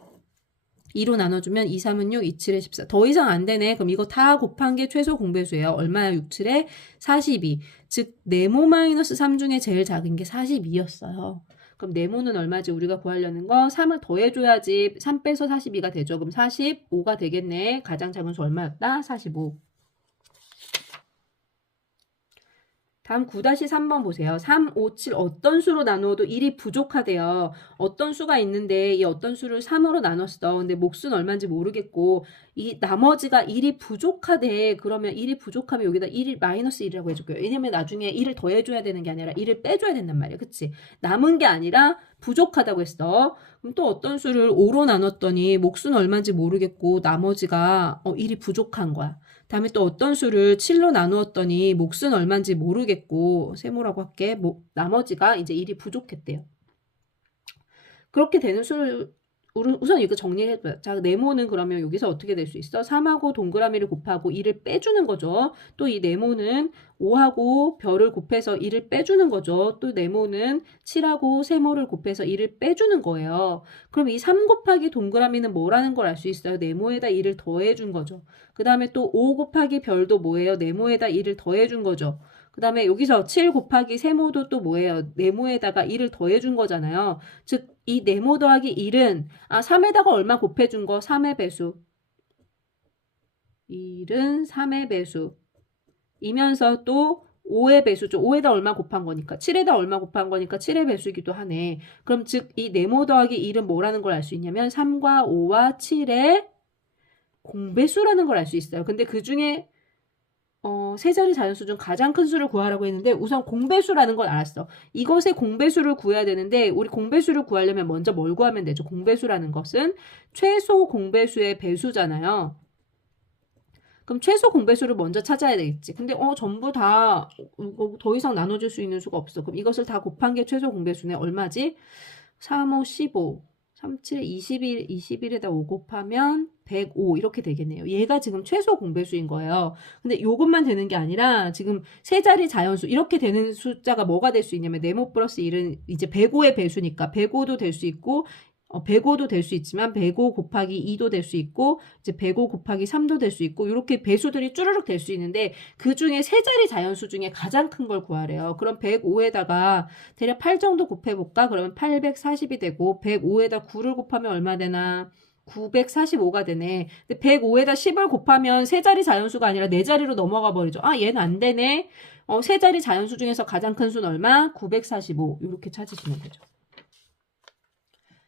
2로 나눠주면 2, 3은 6, 2, 7에 14. 더 이상 안 되네. 그럼 이거 다 곱한 게 최소 공배수예요. 얼마야? 6, 7에 42. 즉 네모 마이너스 3 중에 제일 작은 게 42였어요. 그럼 네모는 얼마지? 우리가 구하려는 거 3을 더해줘야지 3 빼서 42가 되죠. 그럼 45가 되겠네. 가장 작은 수 얼마였다? 45. 다음 9-3번 보세요. 3, 5, 7 어떤 수로 나누어도 1이 부족하대요. 어떤 수가 있는데 이 어떤 수를 3으로 나눴어. 근데 몫은 얼마인지 모르겠고 이 나머지가 1이 부족하대. 그러면 1이 부족하면 여기다 1이 마이너스 1이라고 해줄게요. 왜냐면 나중에 1을 더해줘야 되는 게 아니라 1을 빼줘야 된단 말이야. 그치? 남은 게 아니라 부족하다고 했어. 그럼 또 어떤 수를 5로 나눴더니 몫은 얼마인지 모르겠고 나머지가 1이 부족한 거야. 다음에 또 어떤 수를 7로 나누었더니 몫은 얼마인지 모르겠고 세모라고 할게. 나머지가 이제 1이 부족했대요. 그렇게 되는 수를 우선 이거 정리를 해줘요. 자, 네모는 그러면 여기서 어떻게 될 수 있어? 3하고 동그라미를 곱하고 2를 빼주는 거죠. 또 이 네모는 5하고 별을 곱해서 2를 빼주는 거죠. 또 네모는 7하고 세모를 곱해서 2를 빼주는 거예요. 그럼 이 3 곱하기 동그라미는 뭐라는 걸 알 수 있어요? 네모에다 2를 더해준 거죠. 그 다음에 또 5 곱하기 별도 뭐예요? 네모에다 2를 더해준 거죠. 그 다음에 여기서 7 곱하기 세모도 또 뭐예요? 네모에다가 1을 더해준 거잖아요. 즉, 이 네모 더하기 1은 3에다가 얼마 곱해준 거? 3의 배수. 1은 3의 배수. 이면서 또 5의 배수죠. 5에다 얼마 곱한 거니까 7에다 얼마 곱한 거니까 7의 배수이기도 하네. 그럼 즉 이 네모 더하기 1은 뭐라는 걸 알 수 있냐면 3과 5와 7의 공배수라는 걸 알 수 있어요. 근데 그 중에 세 자리 자연수 중 가장 큰 수를 구하라고 했는데 우선 공배수라는 걸 알았어. 이것의 공배수를 구해야 되는데 우리 공배수를 구하려면 먼저 뭘 구하면 되죠? 공배수라는 것은 최소 공배수의 배수잖아요. 그럼 최소 공배수를 먼저 찾아야 되겠지. 근데 전부 다 더 이상 나눠줄 수 있는 수가 없어. 그럼 이것을 다 곱한 게 최소 공배수네. 얼마지? 3, 5, 15, 3, 7, 21, 21에다 5 곱하면 105 이렇게 되겠네요. 얘가 지금 최소 공배수인 거예요. 근데 이것만 되는 게 아니라 지금 세 자리 자연수 이렇게 되는 숫자가 뭐가 될 수 있냐면 네모 플러스 1은 이제 105의 배수니까 105도 될 수 있고 105도 될 수 있지만 105 곱하기 2도 될 수 있고 이제 105 곱하기 3도 될 수 있고 이렇게 배수들이 쭈르륵 될 수 있는데 그 중에 세 자리 자연수 중에 가장 큰 걸 구하래요. 그럼 105에다가 대략 8 정도 곱해볼까? 그러면 840이 되고 105에다 9를 곱하면 얼마 되나? 945가 되네. 근데 105에다 10을 곱하면 세 자리 자연수가 아니라 네 자리로 넘어가 버리죠. 얘는 안 되네. 세 자리 자연수 중에서 가장 큰 수는 얼마? 945 이렇게 찾으시면 되죠.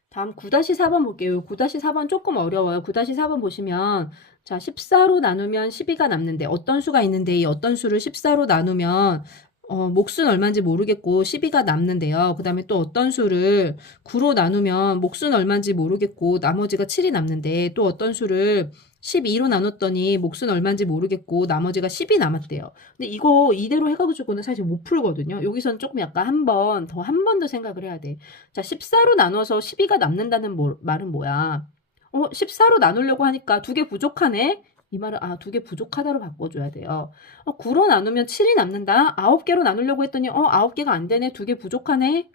다음 9-4번 볼게요. 9-4번 조금 어려워요. 9-4번 보시면 자 14로 나누면 12가 남는데 어떤 수가 있는데 이 어떤 수를 14로 나누면 몫은 얼마인지 모르겠고 12가 남는데요. 그 다음에 또 어떤 수를 9로 나누면 몫은 얼마인지 모르겠고 나머지가 7이 남는데 또 어떤 수를 12로 나눴더니 몫은 얼마인지 모르겠고 나머지가 10이 남았대요. 근데 이거 이대로 해가지고는 사실 못 풀거든요. 여기서는 조금 약간 한 번 더 생각을 해야 돼. 자 14로 나눠서 12가 남는다는 말은 뭐야? 14로 나누려고 하니까 2개 부족하네? 이 말은 2개 부족하다로 바꿔줘야 돼요. 9로 나누면 7이 남는다. 9개로 나누려고 했더니 9개가 안 되네. 2개 부족하네.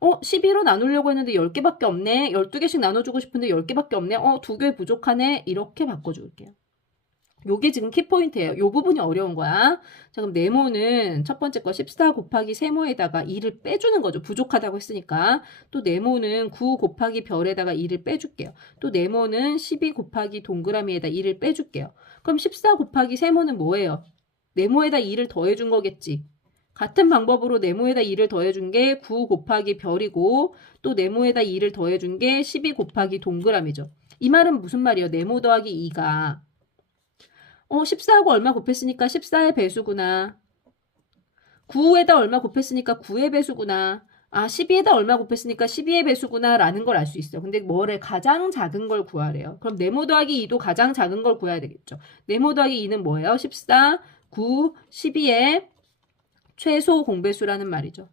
12로 나누려고 했는데 10개밖에 없네. 12개씩 나눠주고 싶은데 10개밖에 없네. 2개 부족하네. 이렇게 바꿔줄게요. 요게 지금 키포인트예요. 요 부분이 어려운 거야. 자, 그럼 네모는 첫 번째 거 14 곱하기 세모에다가 2를 빼주는 거죠. 부족하다고 했으니까. 또 네모는 9 곱하기 별에다가 2를 빼줄게요. 또 네모는 12 곱하기 동그라미에다 2를 빼줄게요. 그럼 14 곱하기 세모는 뭐예요? 네모에다 2를 더해준 거겠지. 같은 방법으로 네모에다 2를 더해준 게 9 곱하기 별이고 또 네모에다 2를 더해준 게 12 곱하기 동그라미죠. 이 말은 무슨 말이에요? 네모 더하기 2가 14하고 얼마 곱했으니까 14의 배수구나. 9에다 얼마 곱했으니까 9의 배수구나. 12에다 얼마 곱했으니까 12의 배수구나 라는 걸 알 수 있어. 근데 뭐래? 가장 작은 걸 구하래요. 그럼 네모 더하기 2도 가장 작은 걸 구해야 되겠죠. 네모 더하기 2는 뭐예요? 14, 9, 12의 최소 공배수라는 말이죠.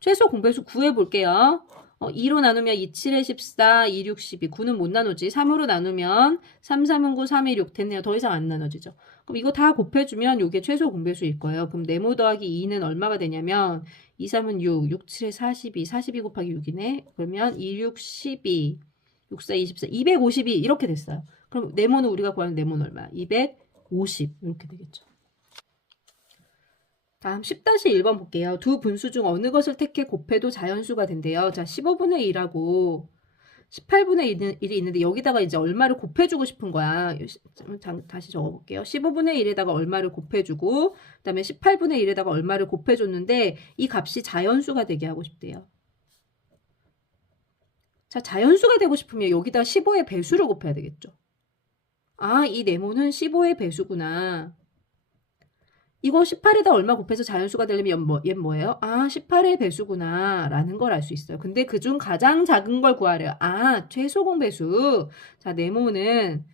최소 공배수 구해볼게요. 2로 나누면 2, 7에 14, 2, 6, 12. 9는 못 나누지. 3으로 나누면 3, 3은 9, 3, 2, 6 됐네요. 더 이상 안 나눠지죠. 그럼 이거 다 곱해주면 이게 최소 공배수일 거예요. 그럼 네모 더하기 2는 얼마가 되냐면 2, 3은 6, 6, 7에 42, 42 곱하기 6이네. 그러면 2, 6, 12, 6, 4, 24, 252 이렇게 됐어요. 그럼 네모는 우리가 구하는 네모는 얼마? 250 이렇게 되겠죠. 다음 10-1번 볼게요. 두 분수 중 어느 것을 택해 곱해도 자연수가 된대요. 자, 15분의 1하고 18분의 1이 있는데 여기다가 이제 얼마를 곱해주고 싶은 거야. 다시 적어볼게요. 15분의 1에다가 얼마를 곱해주고 그 다음에 18분의 1에다가 얼마를 곱해줬는데 이 값이 자연수가 되게 하고 싶대요. 자, 자연수가 되고 싶으면 여기다 15의 배수를 곱해야 되겠죠. 이 네모는 15의 배수구나. 이거 18에다 얼마 곱해서 자연수가 되려면 얘는 뭐예요? 18의 배수구나 라는 걸 알 수 있어요. 근데 그중 가장 작은 걸 구하래요. 최소 공배수. 자, 네모는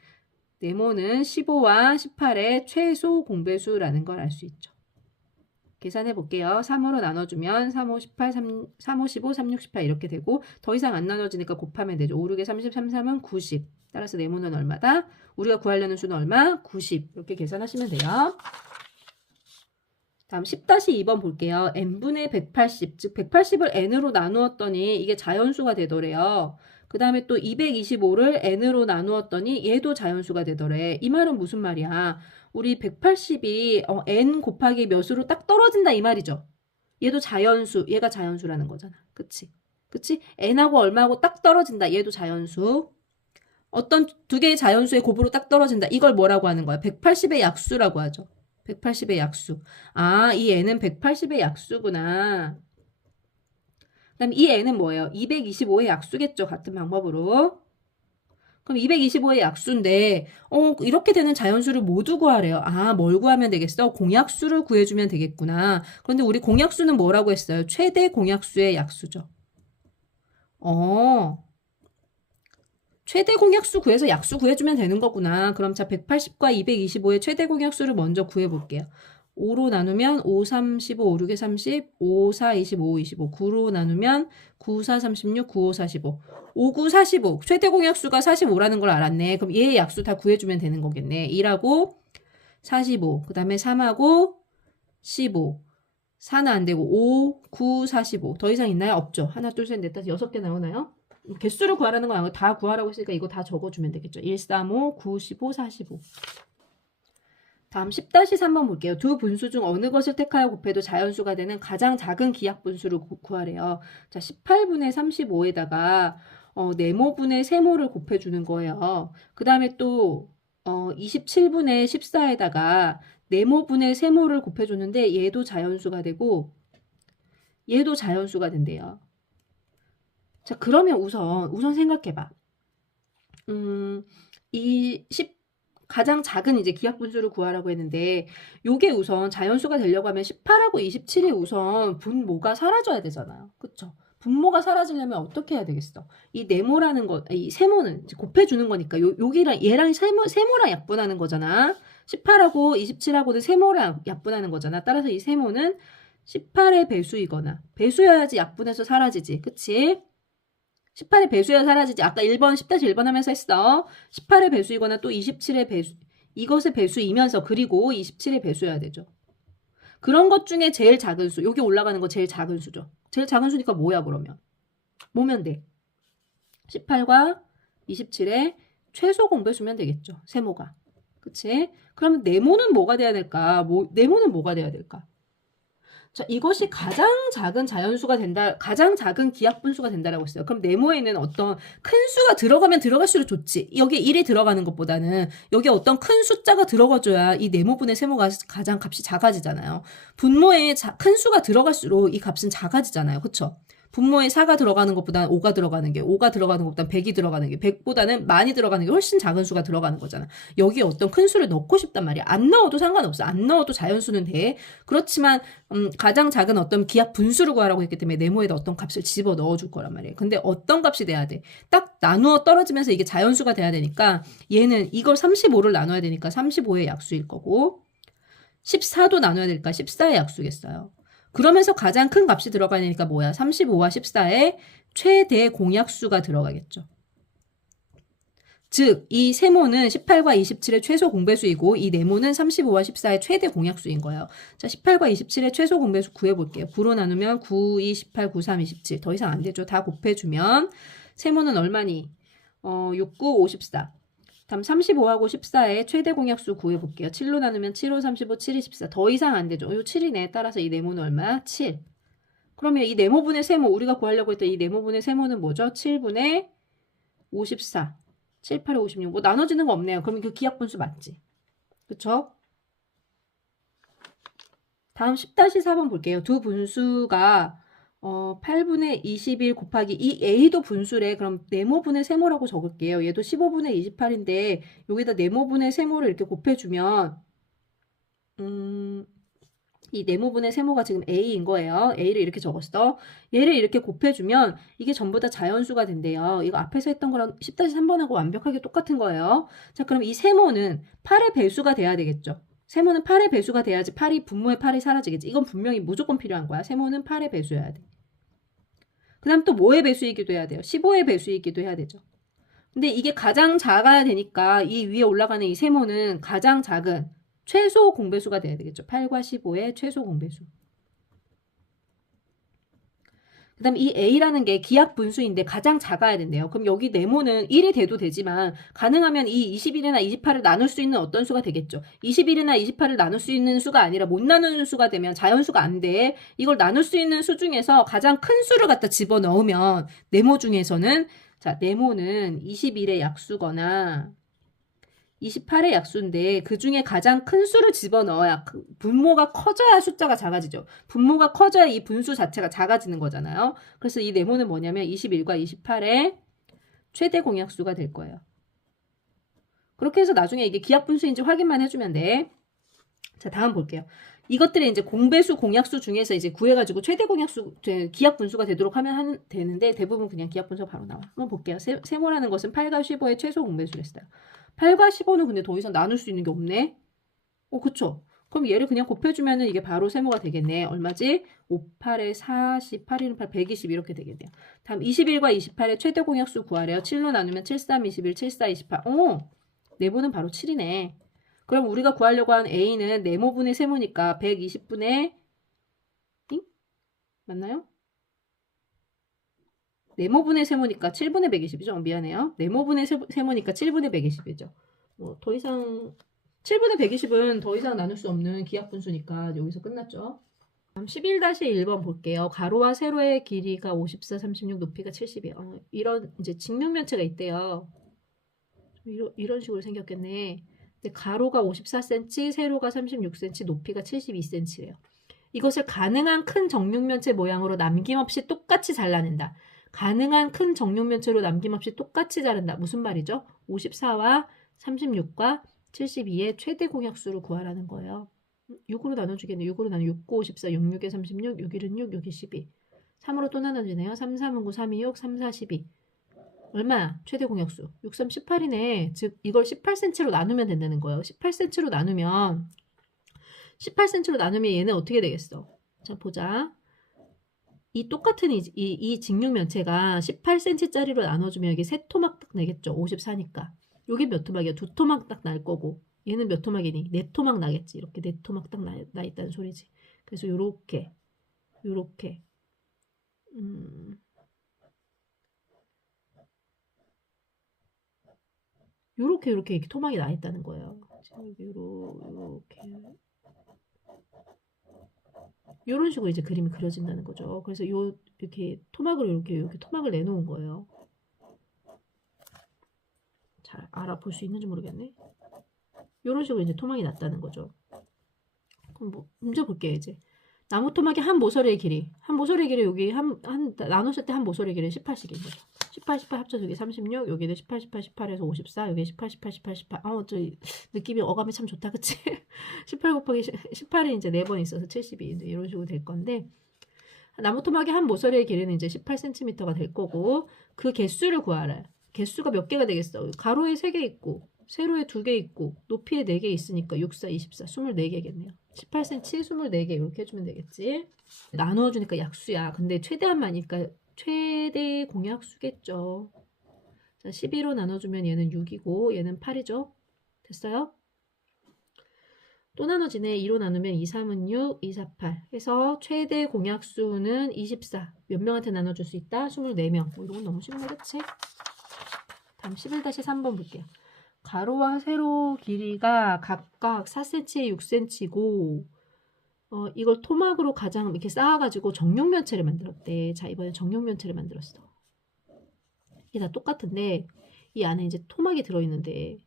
15와 18의 최소 공배수라는 걸 알 수 있죠. 계산해 볼게요. 3으로 나눠주면 3, 5, 18, 3, 5, 15, 3, 6, 18 이렇게 되고 더 이상 안 나눠지니까 곱하면 되죠. 5, 6에 30, 3, 3은 90. 따라서 네모는 얼마다? 우리가 구하려는 수는 얼마? 90. 이렇게 계산하시면 돼요. 다음 10-2번 볼게요. n분의 180, 즉 180을 n으로 나누었더니 이게 자연수가 되더래요. 그 다음에 또 225를 n으로 나누었더니 얘도 자연수가 되더래. 이 말은 무슨 말이야? 우리 180이 n 곱하기 몇으로 딱 떨어진다 이 말이죠. 얘도 자연수, 얘가 자연수라는 거잖아. 그치? 그치? n하고 얼마하고 딱 떨어진다. 얘도 자연수. 어떤 두 개의 자연수의 곱으로 딱 떨어진다. 이걸 뭐라고 하는 거야? 180의 약수라고 하죠. 180의 약수. 아, 이 n은 180의 약수구나. 그다음 이 n은 뭐예요? 225의 약수겠죠. 같은 방법으로. 그럼 225의 약수인데 이렇게 되는 자연수를 모두 구하래요. 아, 뭘 구하면 되겠어? 공약수를 구해주면 되겠구나. 그런데 우리 공약수는 뭐라고 했어요? 최대 공약수의 약수죠. 최대 공약수 구해서 약수 구해주면 되는 거구나. 그럼 자, 180과 225의 최대 공약수를 먼저 구해볼게요. 5로 나누면 5, 35, 5, 6에 30, 5, 4, 25, 5, 25. 9로 나누면 9, 4, 36, 9, 5, 45. 5, 9, 45. 최대 공약수가 45라는 걸 알았네. 그럼 얘의 약수 다 구해주면 되는 거겠네. 1하고 45. 그 다음에 3하고 15. 4는 안 되고 5, 9, 45. 더 이상 있나요? 없죠. 하나, 둘, 셋, 넷, 다섯, 6개 나오나요? 개수를 구하라는 건 아니고 다 구하라고 했으니까 이거 다 적어주면 되겠죠. 1, 3, 5, 9, 15, 45. 다음 10-3번 볼게요. 두 분수 중 어느 것을 택하여 곱해도 자연수가 되는 가장 작은 기하 분수를 구하래요. 자, 18분의 35에다가 네모분의 세모를 곱해주는 거예요. 그 다음에 또 27분의 14에다가 네모분의 세모를 곱해줬는데 얘도 자연수가 되고 얘도 자연수가 된대요. 자, 그러면 우선 생각해봐. 이 가장 작은 이제 기하분수를 구하라고 했는데 요게 우선 자연수가 되려고 하면 18하고 27이 우선 분모가 사라져야 되잖아요. 그쵸? 분모가 사라지려면 어떻게 해야 되겠어? 이 네모라는 거, 이 세모는 이제 곱해주는 거니까 여기랑 얘랑 세모랑 약분하는 거잖아. 18하고 27하고는 세모랑 약분하는 거잖아. 따라서 이 세모는 18의 배수이거나 배수여야지 약분해서 사라지지. 그치? 18의 배수여야 사라지지. 아까 1번 10-1번 하면서 했어. 18의 배수이거나 또 27의 배수, 이것의 배수이면서 그리고 27의 배수여야 되죠. 그런 것 중에 제일 작은 수, 여기 올라가는 거 제일 작은 수죠. 제일 작은 수니까 뭐야 그러면? 뭐면 돼? 18과 27의 최소 공배수면 되겠죠. 세모가. 그치? 그러면 네모는 뭐가 돼야 될까? 네모는 뭐가 돼야 될까? 자, 이것이 가장 작은 자연수가 된다, 가장 작은 기하분수가 된다라고 했어요. 그럼 네모에는 어떤 큰 수가 들어가면 들어갈수록 좋지. 여기 1이 들어가는 것보다는 여기 어떤 큰 숫자가 들어가줘야 이 네모분의 세모가 가장 값이 작아지잖아요. 분모에 큰 수가 들어갈수록 이 값은 작아지잖아요. 그쵸? 분모에 4가 들어가는 것보다는 5가 들어가는 게, 5가 들어가는 것보다는 100이 들어가는 게, 100보다는 많이 들어가는 게 훨씬 작은 수가 들어가는 거잖아. 여기에 어떤 큰 수를 넣고 싶단 말이야. 안 넣어도 상관없어. 안 넣어도 자연수는 돼. 그렇지만 가장 작은 어떤 기하 분수를 구하라고 했기 때문에 네모에다 어떤 값을 집어 넣어줄 거란 말이에요. 근데 어떤 값이 돼야 돼? 딱 나누어 떨어지면서 이게 자연수가 돼야 되니까 얘는 이걸 35를 나눠야 되니까 35의 약수일 거고 14도 나눠야 되니까 14의 약수겠어요. 그러면서 가장 큰 값이 들어가니까 뭐야? 35와 14의 최대 공약수가 들어가겠죠. 즉, 이 세모는 18과 27의 최소 공배수이고 이 네모는 35와 14의 최대 공약수인 거예요. 자, 18과 27의 최소 공배수 구해볼게요. 9로 나누면 9, 2, 18, 9, 3, 27. 더 이상 안 되죠. 다 곱해주면 세모는 얼마니? 6, 9, 54. 다음 35하고 14의 최대 공약수 구해볼게요. 7로 나누면 7, 5, 35, 7, 2, 14. 더 이상 안 되죠. 요 7이네. 따라서 이 네모는 얼마야? 7. 그러면 이 네모분의 세모, 우리가 구하려고 했던 이 네모분의 세모는 뭐죠? 7분의 54. 7, 8, 56. 뭐 나눠지는 거 없네요. 그러면 그 기하분수 맞지? 그쵸? 다음 10-4번 볼게요. 두 분수가 8분의 21 곱하기 이 A도 분수래. 그럼 네모분의 세모라고 적을게요. 얘도 15분의 28인데 여기다 네모분의 세모를 이렇게 곱해주면 이 네모분의 세모가 지금 A인 거예요. A를 이렇게 적었어. 얘를 이렇게 곱해주면 이게 전부 다 자연수가 된대요. 이거 앞에서 했던 거랑 10-3번하고 완벽하게 똑같은 거예요. 자, 그럼 이 세모는 8의 배수가 돼야 되겠죠. 세모는 8의 배수가 돼야지 분모의 8이 사라지겠지. 이건 분명히 무조건 필요한 거야. 세모는 8의 배수여야 돼. 그 다음 또 뭐의 배수이기도 해야 돼요? 15의 배수이기도 해야 되죠. 근데 이게 가장 작아야 되니까 이 위에 올라가는 이 세모는 가장 작은 최소 공배수가 돼야 되겠죠. 8과 15의 최소 공배수. 그 다음에 이 A라는 게 기압 분수인데 가장 작아야 된대요. 그럼 여기 네모는 1이 돼도 되지만 가능하면 이 21이나 28을 나눌 수 있는 어떤 수가 되겠죠. 21이나 28을 나눌 수 있는 수가 아니라 못 나누는 수가 되면 자연수가 안 돼. 이걸 나눌 수 있는 수 중에서 가장 큰 수를 갖다 집어넣으면 네모 중에서는 자, 네모는 21의 약수거나 28의 약수인데 그 중에 가장 큰 수를 집어넣어야 분모가 커져야 숫자가 작아지죠. 분모가 커져야 이 분수 자체가 작아지는 거잖아요. 그래서 이 네모는 뭐냐면 21과 28의 최대 공약수가 될 거예요. 그렇게 해서 나중에 이게 기압 분수인지 확인만 해주면 돼. 자, 다음 볼게요. 이것들의 이제 공배수, 공약수 중에서 이제 구해가지고 최대 공약수, 기압 분수가 되도록 하면 되는데 대부분 그냥 기압 분수가 바로 나와. 한번 볼게요. 세모라는 것은 8과 15의 최소 공배수를 했어요. 8과 15는 근데 더 이상 나눌 수 있는 게 없네. 그쵸? 그럼 얘를 그냥 곱해주면은 이게 바로 세모가 되겠네. 얼마지? 5, 8에 40, 8, 1, 8, 120 이렇게 되겠네요. 다음 21과 28의 최대 공약수 구하래요. 7로 나누면 7, 3, 21, 7, 4, 28. 네모는 바로 7이네. 그럼 우리가 구하려고 한 A는 네모분의 세모니까 120분의 맞나요? 네모분의 세모니까 7분의 120이죠. 미안해요. 네모분의 세모니까 7분의 120이죠. 더 이상 7분의 120은 더 이상 나눌 수 없는 기압분수니까 여기서 끝났죠. 다음 11-1번 볼게요. 가로와 세로의 길이가 54, 36, 높이가 70이에요. 이런 이제 직육면체가 있대요. 이런 식으로 생겼겠네. 근데 가로가 54cm, 세로가 36cm, 높이가 72cm래요. 이것을 가능한 큰 정육면체 모양으로 남김없이 똑같이 잘라낸다. 가능한 큰 정육면체로 남김없이 똑같이 자른다. 무슨 말이죠? 54와 36과 72의 최대 공약수를 구하라는 거예요. 6으로 나눠주겠네. 6으로 나누 6, 9, 54, 6, 6에 36, 6, 1은 6, 6, 2, 12. 3으로 또 나눠지네요. 3, 3은 9, 3, 2, 6, 3, 4, 12. 얼마? 최대 공약수. 6, 3, 18이네. 즉 이걸 18cm로 나누면 된다는 거예요. 18cm로 나누면 18cm로 나누면 얘는 어떻게 되겠어? 자, 보자. 이 똑같은 이 직육면체가 18cm짜리로 나눠주면 이게 세 토막 딱 나겠죠. 54니까. 요게 몇 토막이야? 두 토막 딱 날 거고. 얘는 몇 토막이니? 네 토막 나겠지. 이렇게 네 토막 딱 나 있다는 소리지. 그래서 요렇게 요렇게 토막이 나 있다는 거예요. 요렇게 이런 식으로 이제 그림이 그려진다는 거죠. 그래서 이렇게 토막을 이렇게 토막을 내놓은 거예요. 잘 알아볼 수 있는지 모르겠네. 이런 식으로 이제 토막이 났다는 거죠. 그럼 뭐 문제 볼게요. 이제 나무 토막의 한 모서리의 길이 여기 나눴을 때 한 모서리의 길이 18씩인 거죠. 18, 18 합쳐서 여기 36, 여기도 18, 18, 18에서 54, 여기 18, 18, 18, 18. 저 느낌이 어감이 참 좋다, 그치? 18 곱하기 18이 이제 4번 있어서 72 이제 이런 식으로 될 건데 나무 토막의 한 모서리의 길이는 이제 18cm가 될 거고 그 개수를 구하라. 개수가 몇 개가 되겠어? 가로에 3개 있고 세로에 2개 있고 높이에 4개 있으니까 6, 4, 24, 24개겠네요. 18cm, 24개 이렇게 해주면 되겠지. 나누어주니까 약수야. 근데 최대한 많으니까 최대 공약수겠죠. 자, 12로 나눠주면 얘는 6이고 얘는 8이죠. 됐어요? 또 나눠지네. 2로 나누면 2, 3은 6, 2, 4, 8 해서 최대 공약수는 24. 몇 명한테 나눠줄 수 있다? 24명. 이런 건 너무 쉬운 거 그치? 다음 11-3번 볼게요. 가로와 세로 길이가 각각 4cm에 6cm고 이걸 토막으로 가장 이렇게 쌓아가지고 정육면체를 만들었대. 자, 이번에 정육면체를 만들었어. 이게 다 똑같은데 이 안에 이제 토막이 들어있는데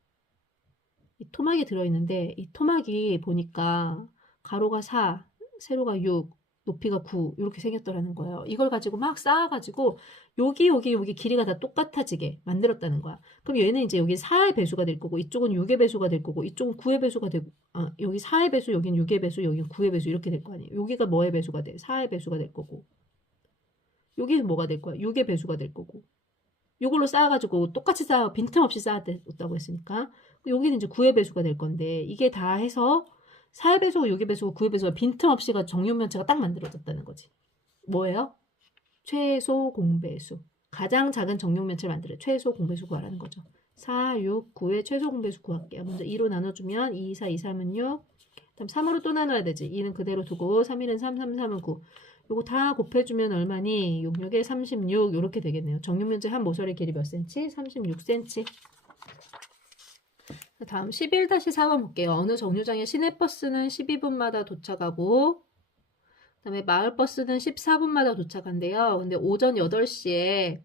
이 토막이 보니까 가로가 4, 세로가 6, 높이가 9 이렇게 생겼더라는 거예요. 이걸 가지고 막 쌓아가지고 여기 길이가 다 똑같아지게 만들었다는 거야. 그럼 얘는 이제 여기 4의 배수가 될 거고 이쪽은 6의 배수가 될 거고 이쪽은 9의 배수가 되고 여기 4의 배수, 여긴 6의 배수, 여긴 9의 배수 이렇게 될 거 아니에요. 여기가 뭐의 배수가 돼? 4의 배수가 될 거고 여기는 뭐가 될 거야? 6의 배수가 될 거고 이걸로 쌓아가지고 똑같이 빈틈없이 쌓았다고 했으니까 여기는 이제 9의 배수가 될 건데 이게 다 해서 4의 배수고 6의 배수고 9의 배수가 빈틈없이가 정육면체가 딱 만들어졌다는 거지. 뭐예요? 최소 공배수. 가장 작은 정육면체를 만들어 최소 공배수 구하라는 거죠. 4, 6, 9의 최소 공배수 구할게요. 먼저 2로 나눠주면 2, 4, 2, 3은 6. 다음 3으로 또 나눠야 되지. 2는 그대로 두고 3, 1은 3, 3, 3은 9. 요거 다 곱해주면 얼마니? 66에 36 요렇게 되겠네요. 정육면체 한 모서리 길이 몇 cm? 36cm. 다음 11-4번 볼게요. 어느 정류장에 시내버스는 12분마다 도착하고 그 다음에 마을버스는 14분마다 도착한대요. 근데 오전 8시에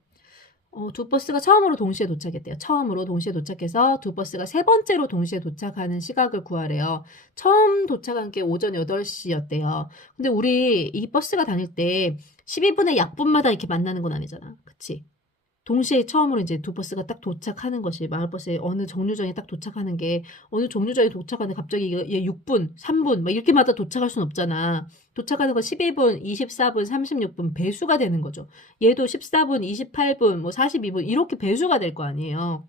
두 버스가 처음으로 동시에 도착했대요. 처음으로 동시에 도착해서 두 버스가 세 번째로 동시에 도착하는 시각을 구하래요. 처음 도착한 게 오전 8시였대요. 근데 우리 이 버스가 다닐 때 12분의 약분마다 이렇게 만나는 건 아니잖아. 그치? 동시에 처음으로 이제 두 버스가 딱 도착하는 것이 마을버스에 어느 정류장에 딱 도착하는 게 어느 정류장에 도착하는데 갑자기 얘 6분, 3분 막 이렇게마다 도착할 순 없잖아. 도착하는 거 12분, 24분, 36분 배수가 되는 거죠. 얘도 14분, 28분, 뭐 42분 이렇게 배수가 될 거 아니에요.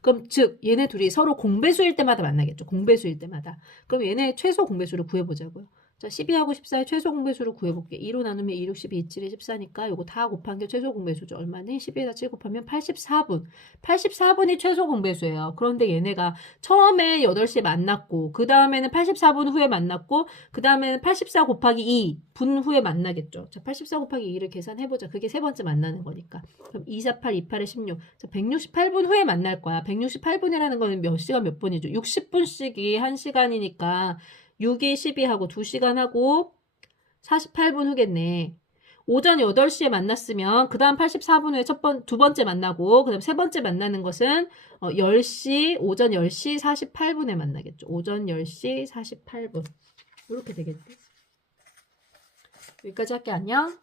그럼 즉 얘네 둘이 서로 공배수일 때마다 만나겠죠. 공배수일 때마다. 그럼 얘네 최소 공배수를 구해보자고요. 자, 12하고 14의 최소 공배수를 구해볼게. 2로 나누면 2, 6, 12, 2, 7이 14니까 요거 다 곱한 게 최소 공배수죠. 얼마니? 12에다 7 곱하면 84분. 84분이 최소 공배수예요. 그런데 얘네가 처음에 8시에 만났고 그 다음에는 84분 후에 만났고 그 다음에는 84 곱하기 2 분 후에 만나겠죠. 자, 84 곱하기 2를 계산해보자. 그게 세 번째 만나는 거니까. 그럼 2, 4, 8, 2, 8에 16. 자, 168분 후에 만날 거야. 168분이라는 거는 몇 시간 몇 분이죠? 60분씩이 1시간이니까 6이 12하고 2시간 하고 48분 후겠네. 오전 8시에 만났으면 그 다음 84분 후에 두 번째 만나고 그 다음 세 번째 만나는 것은 10시, 오전 10시 48분에 만나겠죠. 오전 10시 48분. 이렇게 되겠네. 여기까지 할게. 안녕.